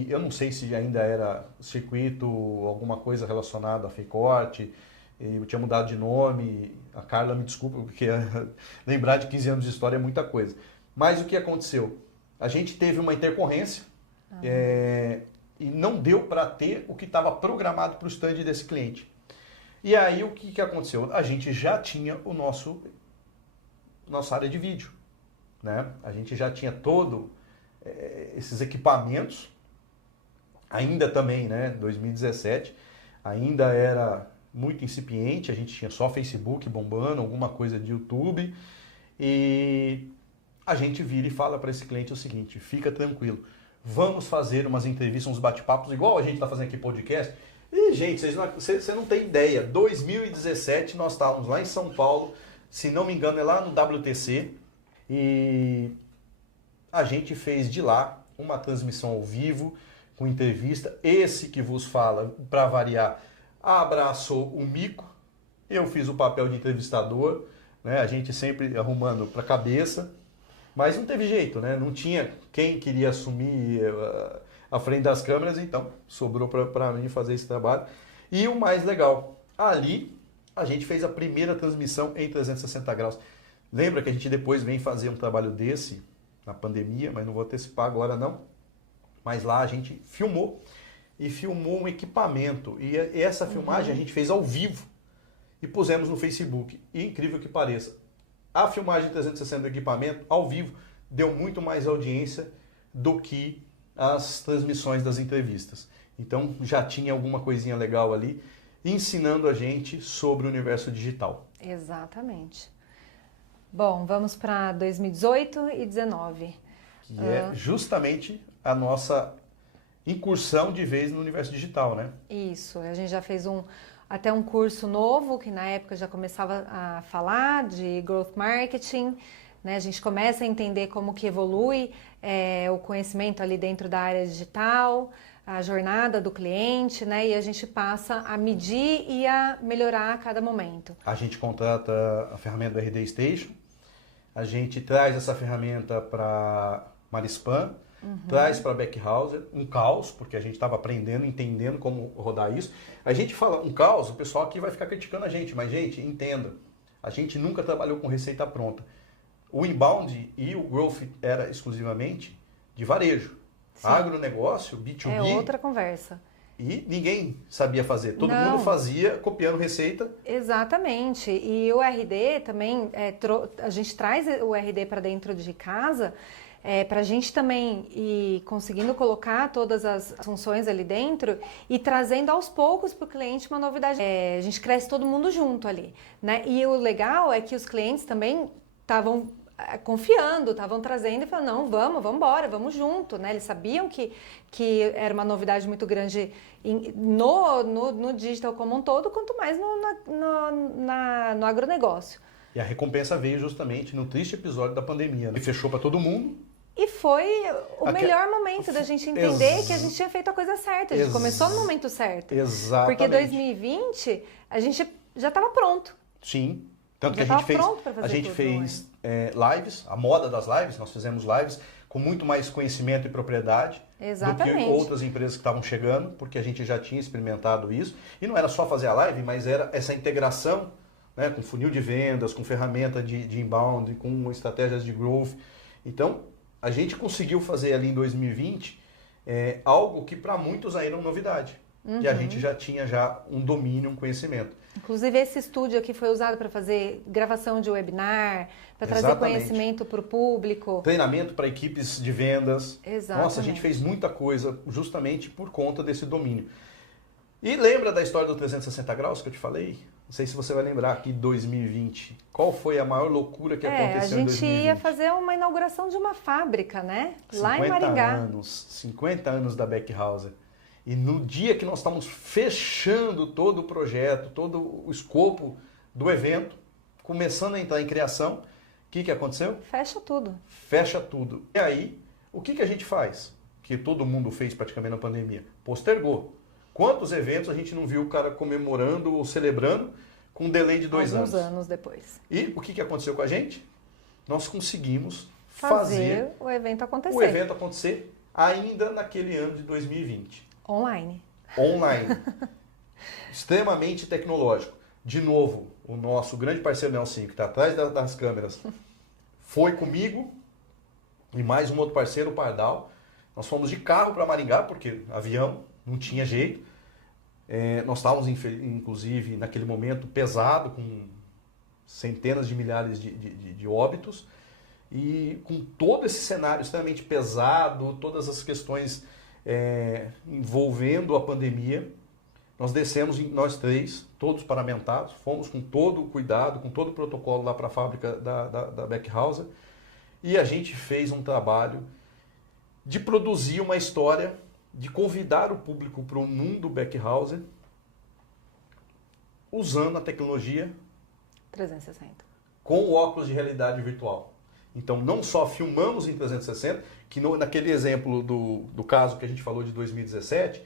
eu não sei se ainda era circuito, alguma coisa relacionada a Feicorte, eu tinha mudado de nome, a Carla me desculpa, porque lembrar de 15 anos de história é muita coisa. Mas o que aconteceu? A gente teve uma intercorrência e não deu para ter o que estava programado para o stand desse cliente. E aí o que aconteceu? A gente já tinha nossa área de vídeo, né? A gente já tinha todo esses equipamentos, ainda também, né, 2017, ainda era muito incipiente, a gente tinha só Facebook bombando, alguma coisa de YouTube, e a gente vira e fala para esse cliente o seguinte: fica tranquilo, vamos fazer umas entrevistas, uns bate-papos, igual a gente está fazendo aqui podcast. E, gente, você não tem ideia, 2017 nós estávamos lá em São Paulo, se não me engano é lá no WTC, e a gente fez de lá uma transmissão ao vivo, com entrevista. Esse que vos fala, para variar, abraçou o mico. Eu fiz o papel de entrevistador, né? A gente sempre arrumando para a cabeça. Mas não teve jeito, né? Não tinha quem queria assumir a frente das câmeras, então sobrou para mim fazer esse trabalho. E o mais legal, ali a gente fez a primeira transmissão em 360 graus. Lembra que a gente depois vem fazer um trabalho desse na pandemia, mas não vou antecipar agora não. Mas lá a gente filmou e filmou um equipamento. E essa filmagem a gente fez ao vivo e pusemos no Facebook. E incrível que pareça, a filmagem 360 do equipamento ao vivo deu muito mais audiência do que as transmissões das entrevistas. Então já tinha alguma coisinha legal ali ensinando a gente sobre o universo digital. Exatamente. Bom, vamos para 2018 e 2019. Que é justamente a nossa incursão de vez no universo digital, né? Isso, a gente já fez até um curso novo, que na época já começava a falar de Growth Marketing, né? A gente começa a entender como que evolui o conhecimento ali dentro da área digital, a jornada do cliente, né? E a gente passa a medir e a melhorar a cada momento. A gente contrata a ferramenta do RD Station, a gente traz essa ferramenta para Marispan, traz para a Backhauser um caos, porque a gente estava aprendendo, entendendo como rodar isso. A gente fala um caos, o pessoal aqui vai ficar criticando a gente, mas gente, entenda, a gente nunca trabalhou com receita pronta. O inbound e o growth era exclusivamente de varejo. Sim. Agronegócio, B2B... É outra conversa. E ninguém sabia fazer, todo Não. mundo fazia copiando receita. Exatamente, e o RD também, a gente traz o RD para dentro de casa, para a gente também ir conseguindo colocar todas as funções ali dentro e trazendo aos poucos para o cliente uma novidade. A gente cresce todo mundo junto ali, né? E o legal é que os clientes também estavam confiando, estavam trazendo e falando, não, vamos embora, vamos junto, né? Eles sabiam que era uma novidade muito grande no digital como um todo, quanto mais no agronegócio. E a recompensa veio justamente no triste episódio da pandemia, né? E fechou para todo mundo. E foi o melhor momento da gente entender que a gente tinha feito a coisa certa, a gente começou no momento certo. Exatamente. Porque 2020 a gente já estava pronto. Sim. Tanto já que a gente fez lives, a moda das lives, nós fizemos lives com muito mais conhecimento e propriedade. Exatamente. Do que outras empresas que estavam chegando, porque a gente já tinha experimentado isso. E não era só fazer a live, mas era essa integração, né, com funil de vendas, com ferramenta de inbound, com estratégias de growth. Então, a gente conseguiu fazer ali em 2020 algo que para muitos ainda é uma novidade. E a gente já tinha um domínio, um conhecimento. Inclusive esse estúdio aqui foi usado para fazer gravação de webinar, para trazer conhecimento para o público. Treinamento para equipes de vendas. Exatamente. Nossa, a gente fez muita coisa justamente por conta desse domínio. E lembra da história do 360 graus que eu te falei? Não sei se você vai lembrar aqui de 2020. Qual foi a maior loucura que aconteceu em 2020? A gente ia fazer uma inauguração de uma fábrica, né? Lá em Maringá. 50 anos da Backhauser. E no dia que nós estávamos fechando todo o projeto, todo o escopo do evento, começando a entrar em criação, o que aconteceu? Fecha tudo. Fecha tudo. E aí, o que a gente faz? Que todo mundo fez praticamente na pandemia? Postergou. Quantos eventos a gente não viu o cara comemorando ou celebrando com um delay de 2 anos? Alguns anos depois. E o que aconteceu com a gente? Nós conseguimos fazer o evento acontecer. O evento acontecer ainda naquele ano de 2020. Online. Extremamente tecnológico. De novo, o nosso grande parceiro Nelson, que está atrás das câmeras, foi comigo e mais um outro parceiro, o Pardal. Nós fomos de carro para Maringá, porque avião não tinha jeito. Nós estávamos, inclusive, naquele momento pesado, com centenas de milhares de óbitos. E com todo esse cenário extremamente pesado, todas as questões envolvendo a pandemia, nós descemos, nós três, todos paramentados, fomos com todo o cuidado, com todo o protocolo lá para a fábrica da Backhauser, e a gente fez um trabalho de produzir uma história, de convidar o público para o mundo Backhauser, usando a tecnologia 360. Com o óculos de realidade virtual. Então, não só filmamos em 360, que naquele exemplo do caso que a gente falou de 2017,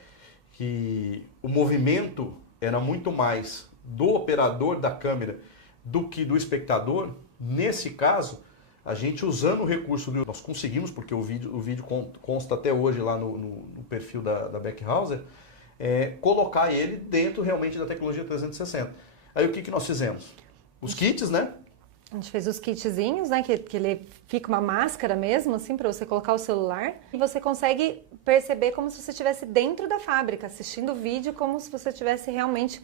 que o movimento era muito mais do operador da câmera do que do espectador. Nesse caso, a gente usando o recurso, nós conseguimos, porque o vídeo consta até hoje lá no perfil da Backhauser, colocar ele dentro realmente da tecnologia 360. Aí o que nós fizemos? Os kits, né? A gente fez os kitzinhos, né? Que ele fica uma máscara mesmo, assim, para você colocar o celular. E você consegue perceber como se você estivesse dentro da fábrica, assistindo o vídeo, como se você estivesse realmente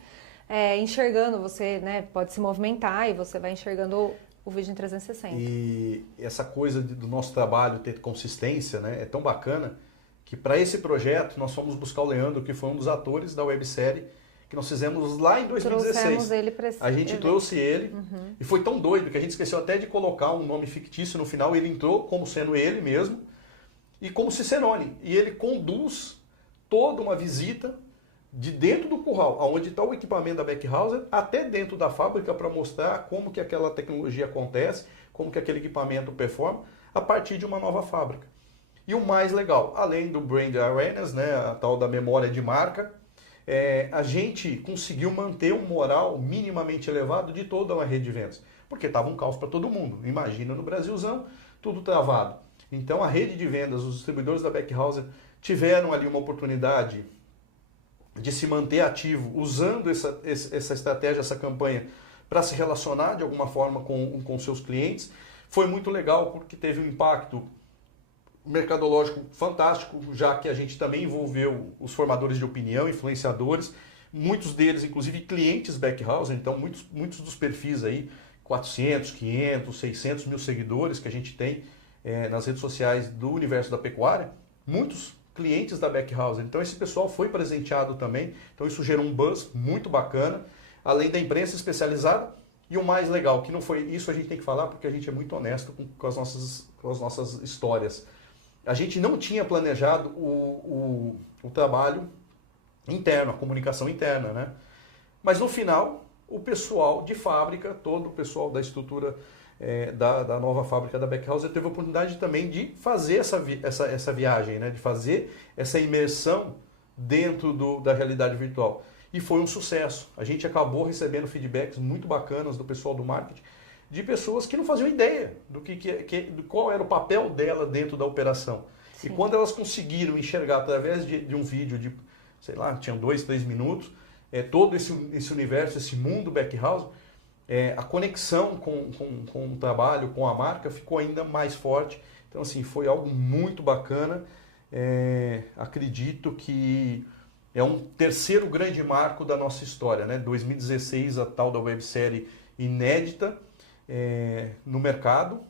enxergando. Você, né, pode se movimentar e você vai enxergando o vídeo em 360. E essa coisa do nosso trabalho ter consistência, né? É tão bacana que para esse projeto nós fomos buscar o Leandro, que foi um dos atores da websérie, que nós fizemos lá em 2016. Trouxemos ele para esse A gente trouxe ele e foi tão doido que a gente esqueceu até de colocar um nome fictício no final. Ele entrou como sendo ele mesmo e como Cicerone. E ele conduz toda uma visita de dentro do curral, onde está o equipamento da Backhauser, até dentro da fábrica para mostrar como que aquela tecnologia acontece, como que aquele equipamento performa a partir de uma nova fábrica. E o mais legal, além do brand awareness, né, a tal da memória de marca, a gente conseguiu manter um moral minimamente elevado de toda uma rede de vendas. Porque estava um caos para todo mundo. Imagina no Brasilzão, tudo travado. Então a rede de vendas, os distribuidores da Beckhauser tiveram ali uma oportunidade de se manter ativo usando essa estratégia, essa campanha para se relacionar de alguma forma com seus clientes. Foi muito legal porque teve um impacto mercadológico fantástico, já que a gente também envolveu os formadores de opinião, influenciadores, muitos deles inclusive clientes Beckhauser, então muitos dos perfis aí, 400, 500, 600 mil seguidores que a gente tem nas redes sociais do universo da pecuária, muitos clientes da Beckhauser. Então esse pessoal foi presenteado também, então isso gerou um buzz muito bacana, além da imprensa especializada. E o mais legal, que não foi isso, a gente tem que falar porque a gente é muito honesto com as nossas histórias. A gente não tinha planejado o trabalho interno, a comunicação interna, né? Mas no final, o pessoal de fábrica, todo o pessoal da estrutura da nova fábrica da Beckhauser teve a oportunidade também de fazer essa viagem, né? De fazer essa imersão dentro da realidade virtual. E foi um sucesso. A gente acabou recebendo feedbacks muito bacanas do pessoal do marketing, de pessoas que não faziam ideia do qual era o papel dela dentro da operação. Sim. E quando elas conseguiram enxergar através de um vídeo de, sei lá, tinham 2, 3 minutos, todo esse universo, esse mundo Beckhauser, a conexão com o trabalho, com a marca, ficou ainda mais forte. Então, assim, foi algo muito bacana. Acredito que é um terceiro grande marco da nossa história, né? 2016, a tal da websérie inédita no mercado,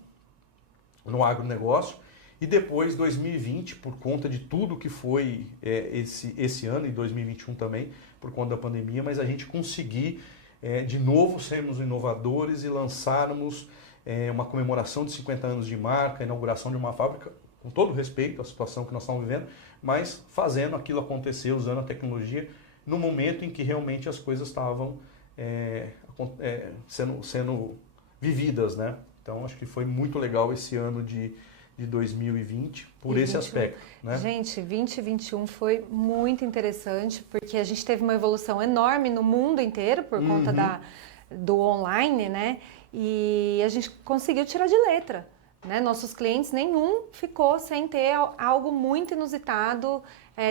no agronegócio, e depois 2020, por conta de tudo que foi esse ano, e 2021 também, por conta da pandemia, mas a gente conseguir de novo sermos inovadores e lançarmos uma comemoração de 50 anos de marca, a inauguração de uma fábrica, com todo respeito à situação que nós estamos vivendo, mas fazendo aquilo acontecer, usando a tecnologia no momento em que realmente as coisas estavam sendo vividas, né? Então, acho que foi muito legal esse ano de 2020 por esse aspecto, né? Gente, 2021 foi muito interessante porque a gente teve uma evolução enorme no mundo inteiro por conta do online, né? E a gente conseguiu tirar de letra, né? Nossos clientes, nenhum ficou sem ter algo muito inusitado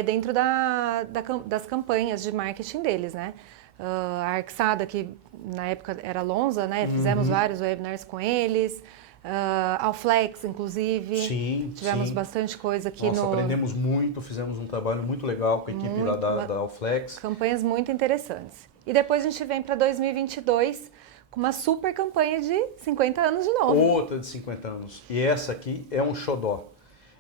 dentro das campanhas de marketing deles, né? A Arxada, que na época era Lonza, né? Fizemos vários webinars com eles. Alflex, inclusive. Sim, tivemos bastante coisa aqui. Aprendemos muito, fizemos um trabalho muito legal com a equipe lá da Alflex. Campanhas muito interessantes. E depois a gente vem para 2022 com uma super campanha de 50 anos de novo. Outra de 50 anos. E essa aqui é um xodó.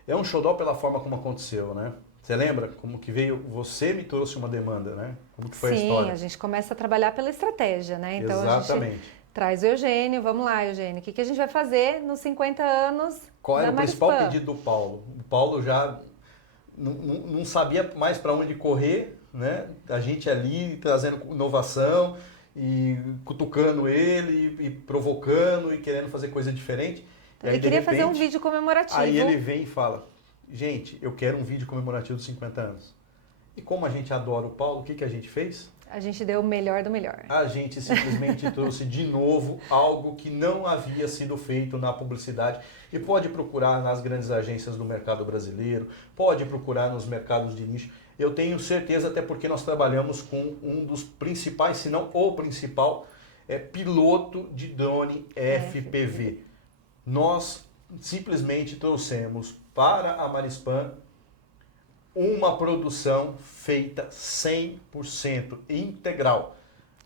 É um xodó pela forma como aconteceu, né? Você lembra como que veio, você me trouxe uma demanda, né? Como que foi a história? Sim, a gente começa a trabalhar pela estratégia, né? Então Exatamente. A gente traz o Eugênio, vamos lá, Eugênio, o que a gente vai fazer nos 50 anos Qual era da o principal Marispan? pedido do Paulo? O Paulo já não sabia mais para onde correr, né? A gente ali trazendo inovação e cutucando ele e provocando e querendo fazer coisa diferente. Então, ele queria fazer um vídeo comemorativo. Aí ele vem e fala, gente, eu quero um vídeo comemorativo dos 50 anos. E como a gente adora o Paulo, o que a gente fez? A gente deu o melhor do melhor. A gente simplesmente trouxe de novo algo que não havia sido feito na publicidade. E pode procurar nas grandes agências do mercado brasileiro, pode procurar nos mercados de nicho. Eu tenho certeza, até porque nós trabalhamos com um dos principais, se não o principal, piloto de drone FPV. Nós simplesmente trouxemos para a Marispan uma produção feita 100% integral.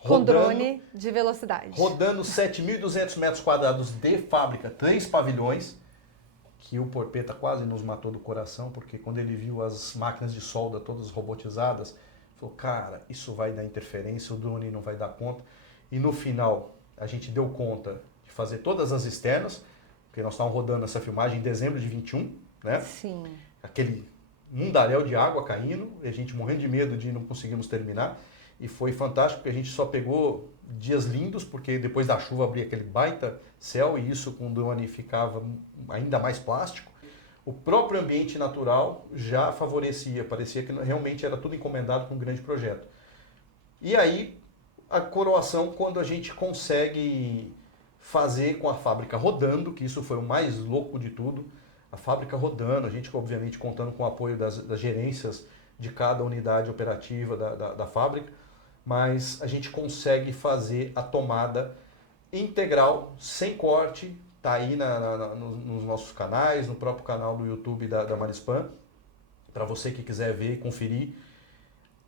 Com drone de velocidade. Rodando 7.200 metros quadrados de fábrica, 3 pavilhões, que o Porpeta quase nos matou do coração, porque quando ele viu as máquinas de solda todas robotizadas, falou, cara, isso vai dar interferência, o drone não vai dar conta. E no final, a gente deu conta de fazer todas as externas, porque nós estávamos rodando essa filmagem em dezembro de 21, né? Sim. Aquele mundaréu de água caindo, e a gente morrendo de medo de não conseguirmos terminar. E foi fantástico, porque a gente só pegou dias lindos, porque depois da chuva abria aquele baita céu, e isso com o drone ficava ainda mais plástico. O próprio ambiente natural já favorecia, parecia que realmente era tudo encomendado com um grande projeto. E aí, a coroação, quando a gente consegue fazer com a fábrica rodando, que isso foi o mais louco de tudo, a fábrica rodando, a gente obviamente contando com o apoio das gerências de cada unidade operativa da fábrica, mas a gente consegue fazer a tomada integral, sem corte, tá aí nos nossos canais, no próprio canal do YouTube da Marispan, para você que quiser ver e conferir,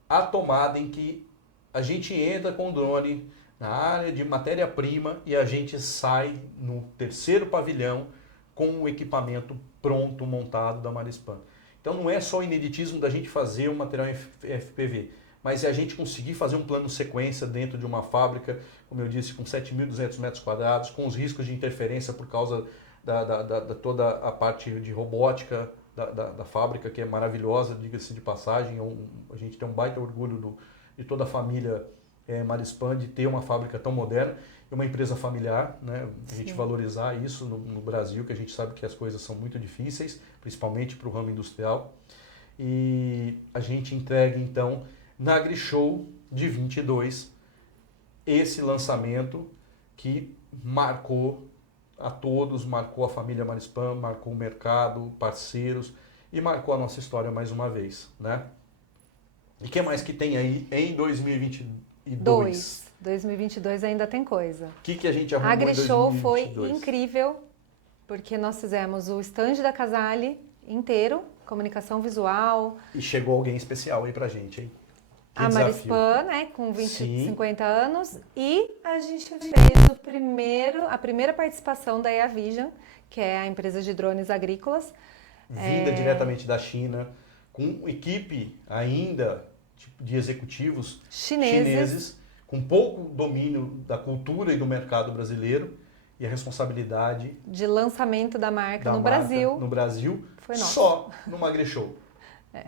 a tomada em que a gente entra com o drone na área de matéria-prima e a gente sai no terceiro pavilhão com o equipamento pronto, montado da Marispan. Então não é só o ineditismo da gente fazer um material FPV, mas é a gente conseguir fazer um plano sequência dentro de uma fábrica, como eu disse, com 7.200 metros quadrados, com os riscos de interferência por causa da toda a parte de robótica da fábrica, que é maravilhosa, diga-se de passagem. A gente tem um baita orgulho de toda a família Marispan de ter uma fábrica tão moderna e uma empresa familiar, né? A gente valorizar isso no Brasil, que a gente sabe que as coisas são muito difíceis, principalmente para o ramo industrial. E a gente entrega, então, na AgriShow de 22, esse lançamento que marcou a todos, marcou a família Marispan, marcou o mercado, parceiros e marcou a nossa história mais uma vez, né? E o que mais que tem aí em 2022? 2022 ainda tem coisa. O que a gente arrumou A em 2022? AgriShow foi incrível, porque nós fizemos o stand da Casale inteiro, comunicação visual. E chegou alguém especial aí pra gente, hein? Que A desafio. Marispan, né, com Sim. 50 anos. E a gente fez a primeira participação da EAVision, que é a empresa de drones agrícolas. Vinda diretamente da China, com equipe ainda tipo, de executivos chineses, com pouco domínio da cultura e do mercado brasileiro e a responsabilidade de lançamento da marca no Brasil foi nossa. Só numa AgriShow.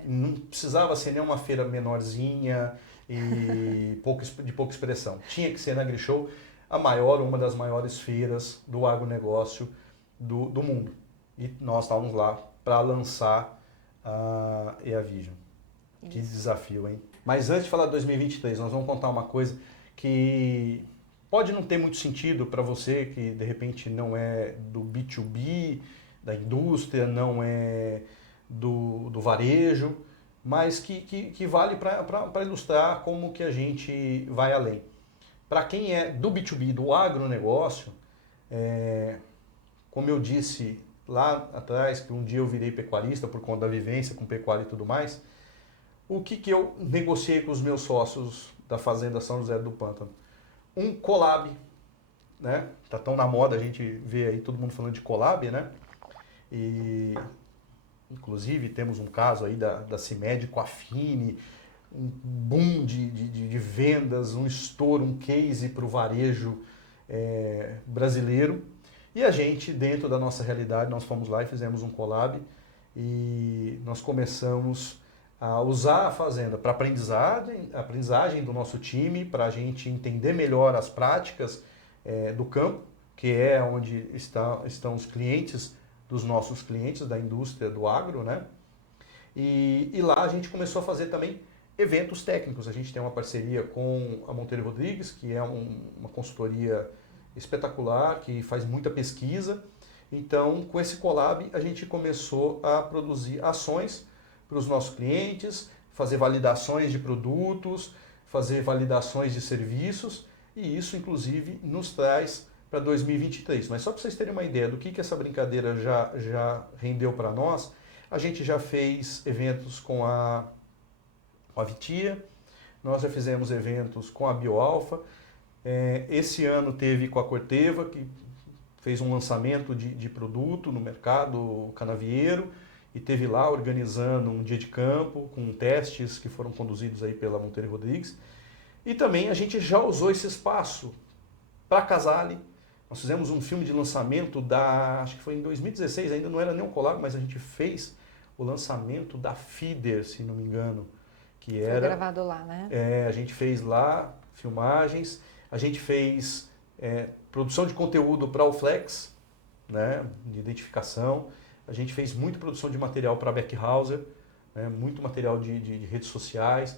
Não precisava ser nem uma feira menorzinha e de pouca expressão. Tinha que ser na AgriShow a maior, uma das maiores feiras do agronegócio do mundo. E nós estávamos lá para lançar a EAVision. Que desafio, hein? Mas antes de falar de 2023, nós vamos contar uma coisa que pode não ter muito sentido para você que de repente não é do B2B, da indústria, não é do varejo, mas que vale para ilustrar como que a gente vai além. Para quem é do B2B, do agronegócio, como eu disse lá atrás, que um dia eu virei pecuarista por conta da vivência com pecuária e tudo mais, o que eu negociei com os meus sócios da Fazenda São José do Pântano? Um collab, né? Tá tão na moda, a gente vê aí todo mundo falando de collab, né? E inclusive temos um caso aí da CIMED com a Fini, um boom de vendas, um estouro, um case para o varejo brasileiro. E a gente, dentro da nossa realidade, nós fomos lá e fizemos um collab e nós começamos a usar a fazenda para aprendizagem do nosso time, para a gente entender melhor as práticas do campo, que é onde estão os clientes dos nossos clientes da indústria do agro, né? E lá a gente começou a fazer também eventos técnicos. A gente tem uma parceria com a Monteiro Rodrigues, que é uma consultoria espetacular, que faz muita pesquisa. Então, com esse collab, a gente começou a produzir ações para os nossos clientes, fazer validações de produtos, fazer validações de serviços, e isso, inclusive, nos traz para 2023. Mas só para vocês terem uma ideia do que essa brincadeira já rendeu para nós, a gente já fez eventos com a Vitia, nós já fizemos eventos com a BioAlfa, esse ano teve com a Corteva, que fez um lançamento de produto no mercado canavieiro, e teve lá organizando um dia de campo com testes que foram conduzidos aí pela Monteiro Rodrigues. E também a gente já usou esse espaço para a Casale. Nós fizemos um filme de lançamento acho que foi em 2016, ainda não era nem um collab, mas a gente fez o lançamento da Feeder, se não me engano, que era... Foi gravado lá, né? A gente fez lá filmagens, a gente fez produção de conteúdo para o Flex, né, de identificação. A gente fez muita produção de material para Beckhauser, né, muito material de redes sociais.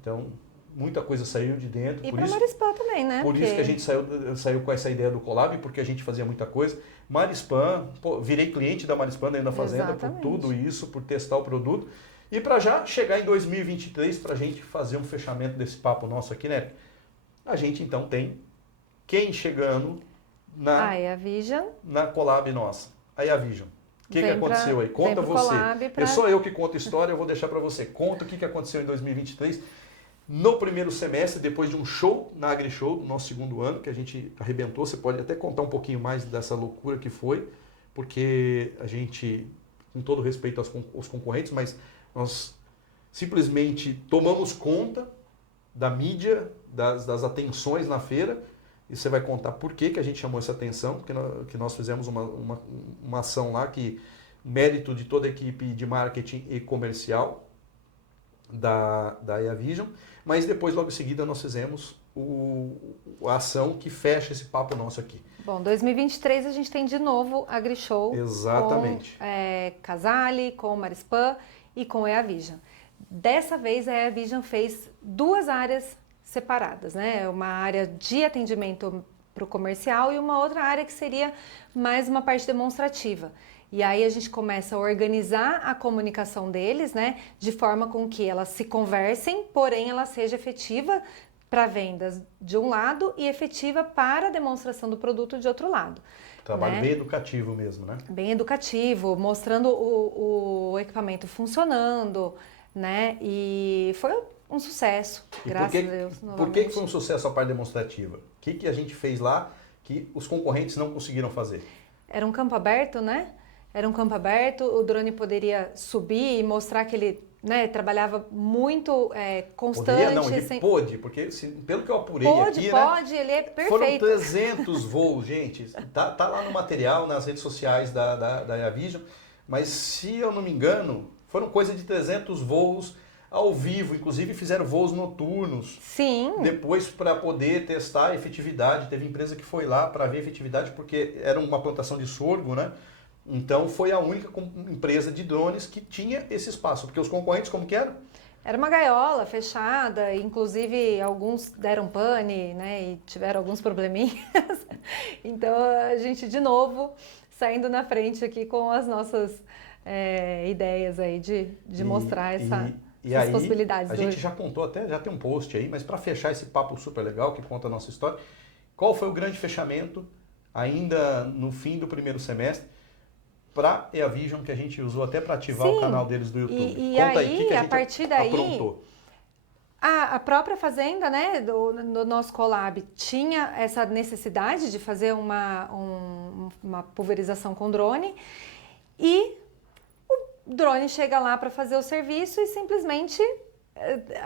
Então, muita coisa saiu de dentro. E para Marispan também, né? Por isso que a gente saiu com essa ideia do collab, porque a gente fazia muita coisa. Marispan, virei cliente da Marispan dentro da fazenda. Exatamente. Por tudo isso, por testar o produto. E para já chegar em 2023, para a gente fazer um fechamento desse papo nosso aqui, né? A gente então tem quem chegando na EAVision, na collab nossa. A EAVision. O que aconteceu aí? Conta você. É só eu que conto história, eu vou deixar para você. Conta o que aconteceu em 2023. No primeiro semestre, depois de um show na AgriShow, do nosso segundo ano, que a gente arrebentou. Você pode até contar um pouquinho mais dessa loucura que foi, porque a gente, com todo respeito aos concorrentes, mas nós simplesmente tomamos conta da mídia, das atenções na feira, e você vai contar por que a gente chamou essa atenção, porque nós fizemos uma ação lá que mérito de toda a equipe de marketing e comercial da EAVision, mas depois, logo em seguida, nós fizemos a ação que fecha esse papo nosso aqui. Bom, 2023 a gente tem de novo a AgriShow. Exatamente. Com Casale, com Marispan e com a EAVision. Dessa vez a EAVision fez duas áreas separadas, né? Uma área de atendimento para o comercial e uma outra área que seria mais uma parte demonstrativa. E aí a gente começa a organizar a comunicação deles, né? De forma com que elas se conversem, porém ela seja efetiva para vendas de um lado e efetiva para a demonstração do produto de outro lado. Trabalho, né? Bem educativo mesmo, né? Bem educativo, mostrando o equipamento funcionando, né? E foi um sucesso, graças a Deus. Por que foi um sucesso a parte demonstrativa? O que a gente fez lá que os concorrentes não conseguiram fazer? Era um campo aberto, né? Era um campo aberto, o drone poderia subir e mostrar que ele, né, trabalhava muito constante. Ele pôde, porque pelo que eu apurei aqui, Pode, ele é perfeito. Foram 300 voos, gente. Tá lá no material, nas redes sociais da EAVision, mas se eu não me engano, foram coisa de 300 voos ao vivo, inclusive fizeram voos noturnos. Sim. Depois para poder testar a efetividade, teve empresa que foi lá para ver a efetividade, porque era uma plantação de sorgo, né? Então foi a única empresa de drones que tinha esse espaço, porque os concorrentes como que eram? Era uma gaiola fechada, inclusive alguns deram pane, né, e tiveram alguns probleminhas. Então a gente de novo saindo na frente aqui com as nossas ideias aí de mostrar essas aí, possibilidades. A gente já contou até, já tem um post aí, mas para fechar esse papo super legal que conta a nossa história, qual foi o grande fechamento ainda no fim do primeiro semestre para a EAVision, que a gente usou até para ativar o canal deles do YouTube? E conta aí, o que a gente partir daí, aprontou. A própria fazenda, né, do nosso collab tinha essa necessidade de fazer uma pulverização com drone e o drone chega lá para fazer o serviço e simplesmente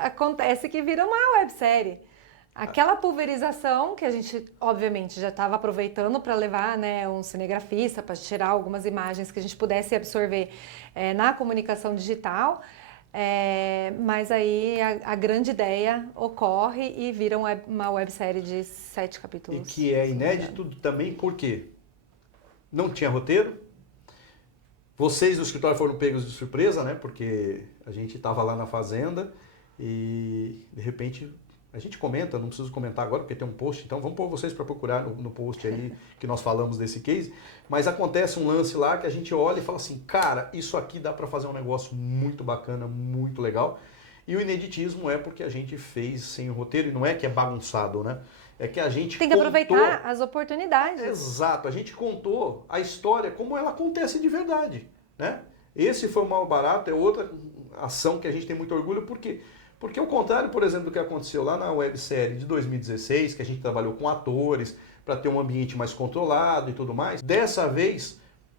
acontece que vira uma websérie. Aquela pulverização que a gente, obviamente, já estava aproveitando para levar, né, um cinegrafista para tirar algumas imagens que a gente pudesse absorver na comunicação digital, mas aí a grande ideia ocorre e vira uma websérie de 7 capítulos. E que é inédito também porque não tinha roteiro. Vocês do escritório foram pegos de surpresa, né? Porque a gente estava lá na fazenda e de repente a gente comenta, não preciso comentar agora porque tem um post, então vamos pôr vocês para procurar no post aí que nós falamos desse case, mas acontece um lance lá que a gente olha e fala assim, cara, isso aqui dá para fazer um negócio muito bacana, muito legal. E o ineditismo é porque a gente fez sem o roteiro, e não é que é bagunçado, né? É que a gente tem que aproveitar as oportunidades. Exato, a gente contou a história como ela acontece de verdade, né? Esse foi o Mal Barato, é outra ação que a gente tem muito orgulho, porque ao contrário, por exemplo, do que aconteceu lá na websérie de 2016, que a gente trabalhou com atores para ter um ambiente mais controlado e tudo mais, dessa vez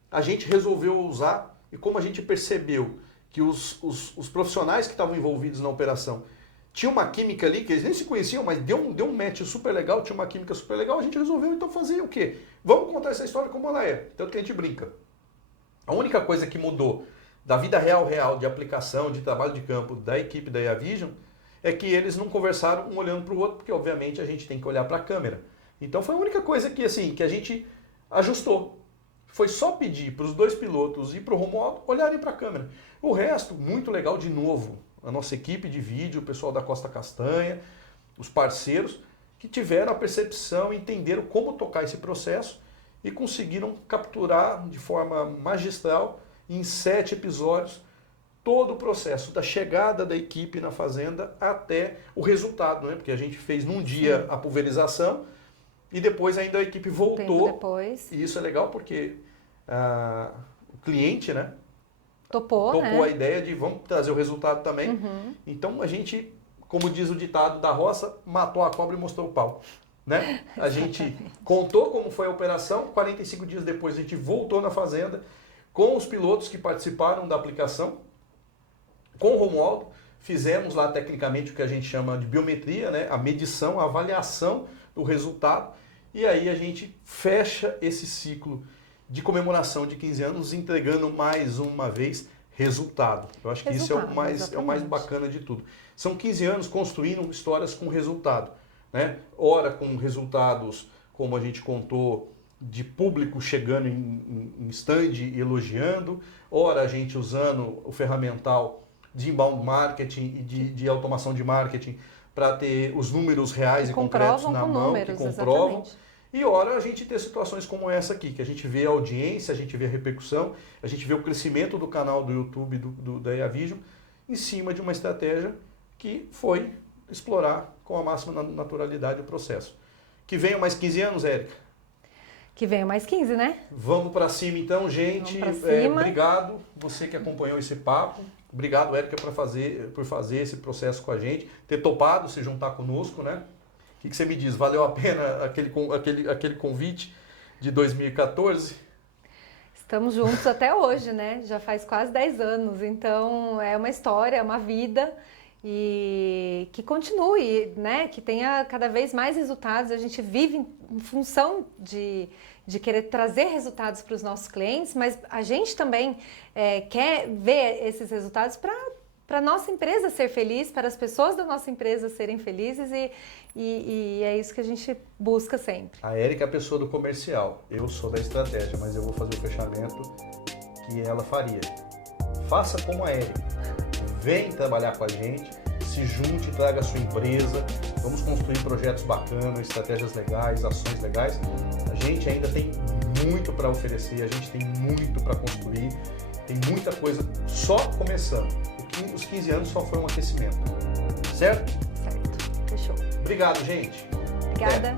a gente resolveu usar, e como a gente percebeu que os profissionais que estavam envolvidos na operação tinha uma química ali, que eles nem se conheciam, mas deu um match super legal, tinha uma química super legal, a gente resolveu então fazer o quê? Vamos contar essa história como ela é, tanto que a gente brinca. A única coisa que mudou da vida real de aplicação, de trabalho de campo da equipe da EAVision, é que eles não conversaram um olhando para o outro, porque obviamente a gente tem que olhar para a câmera. Então foi a única coisa que, assim, que a gente ajustou. Foi só pedir para os dois pilotos e para o Romualdo olharem para a câmera. O resto, muito legal de novo. a nossa equipe de vídeo, o pessoal da Costa Castanha, os parceiros, que tiveram a percepção, entenderam como tocar esse processo e conseguiram capturar de forma magistral, em 7 episódios, todo o processo, da chegada da equipe na fazenda até o resultado, né? Porque a gente fez num dia a pulverização e depois ainda a equipe voltou. Depois. E isso é legal porque o cliente, né? Topou, né? A ideia de vamos trazer o resultado também. Então a gente, como diz o ditado da roça, matou a cobra e mostrou o pau. Né? A gente contou como foi a operação, 45 dias depois a gente voltou na fazenda com os pilotos que participaram da aplicação, com o Romualdo, fizemos lá tecnicamente o que a gente chama de biometria, né? A medição, a avaliação do resultado, e aí a gente fecha esse ciclo de comemoração de 15 anos entregando mais uma vez resultado. Eu acho que isso é o mais bacana de tudo. São 15 anos construindo histórias com resultado. Né? Ora com resultados, como a gente contou, de público chegando em stand e elogiando, ora a gente usando o ferramental de inbound marketing e de automação de marketing para ter os números reais e concretos na mão, que comprovam. Exatamente. E ora a gente ter situações como essa aqui, que a gente vê a audiência, a gente vê a repercussão, a gente vê o crescimento do canal do YouTube da EAVision em cima de uma estratégia que foi explorar com a máxima naturalidade o processo. Que venham mais 15 anos, Érica? Que venham mais 15, né? Vamos para cima então, gente. Vamos pra cima. Obrigado, você que acompanhou esse papo. Obrigado, Érica, por fazer esse processo com a gente, ter topado se juntar conosco, né? O que você me diz? Valeu a pena aquele convite de 2014? Estamos juntos até hoje, né? Já faz quase 10 anos, então é uma história, é uma vida e que continue, né? Que tenha cada vez mais resultados. A gente vive em função de querer trazer resultados para os nossos clientes, mas a gente também quer ver esses resultados para a nossa empresa ser feliz, para as pessoas da nossa empresa serem felizes e é isso que a gente busca sempre. A Érica é a pessoa do comercial, eu sou da estratégia, mas eu vou fazer o fechamento que ela faria. Faça como a Érica, vem trabalhar com a gente, se junte, traga a sua empresa, vamos construir projetos bacanas, estratégias legais, ações legais. A gente ainda tem muito para oferecer, a gente tem muito para construir, tem muita coisa só começando. Os 15 anos só foi um aquecimento, certo? Certo, fechou. Obrigado, gente. Obrigada.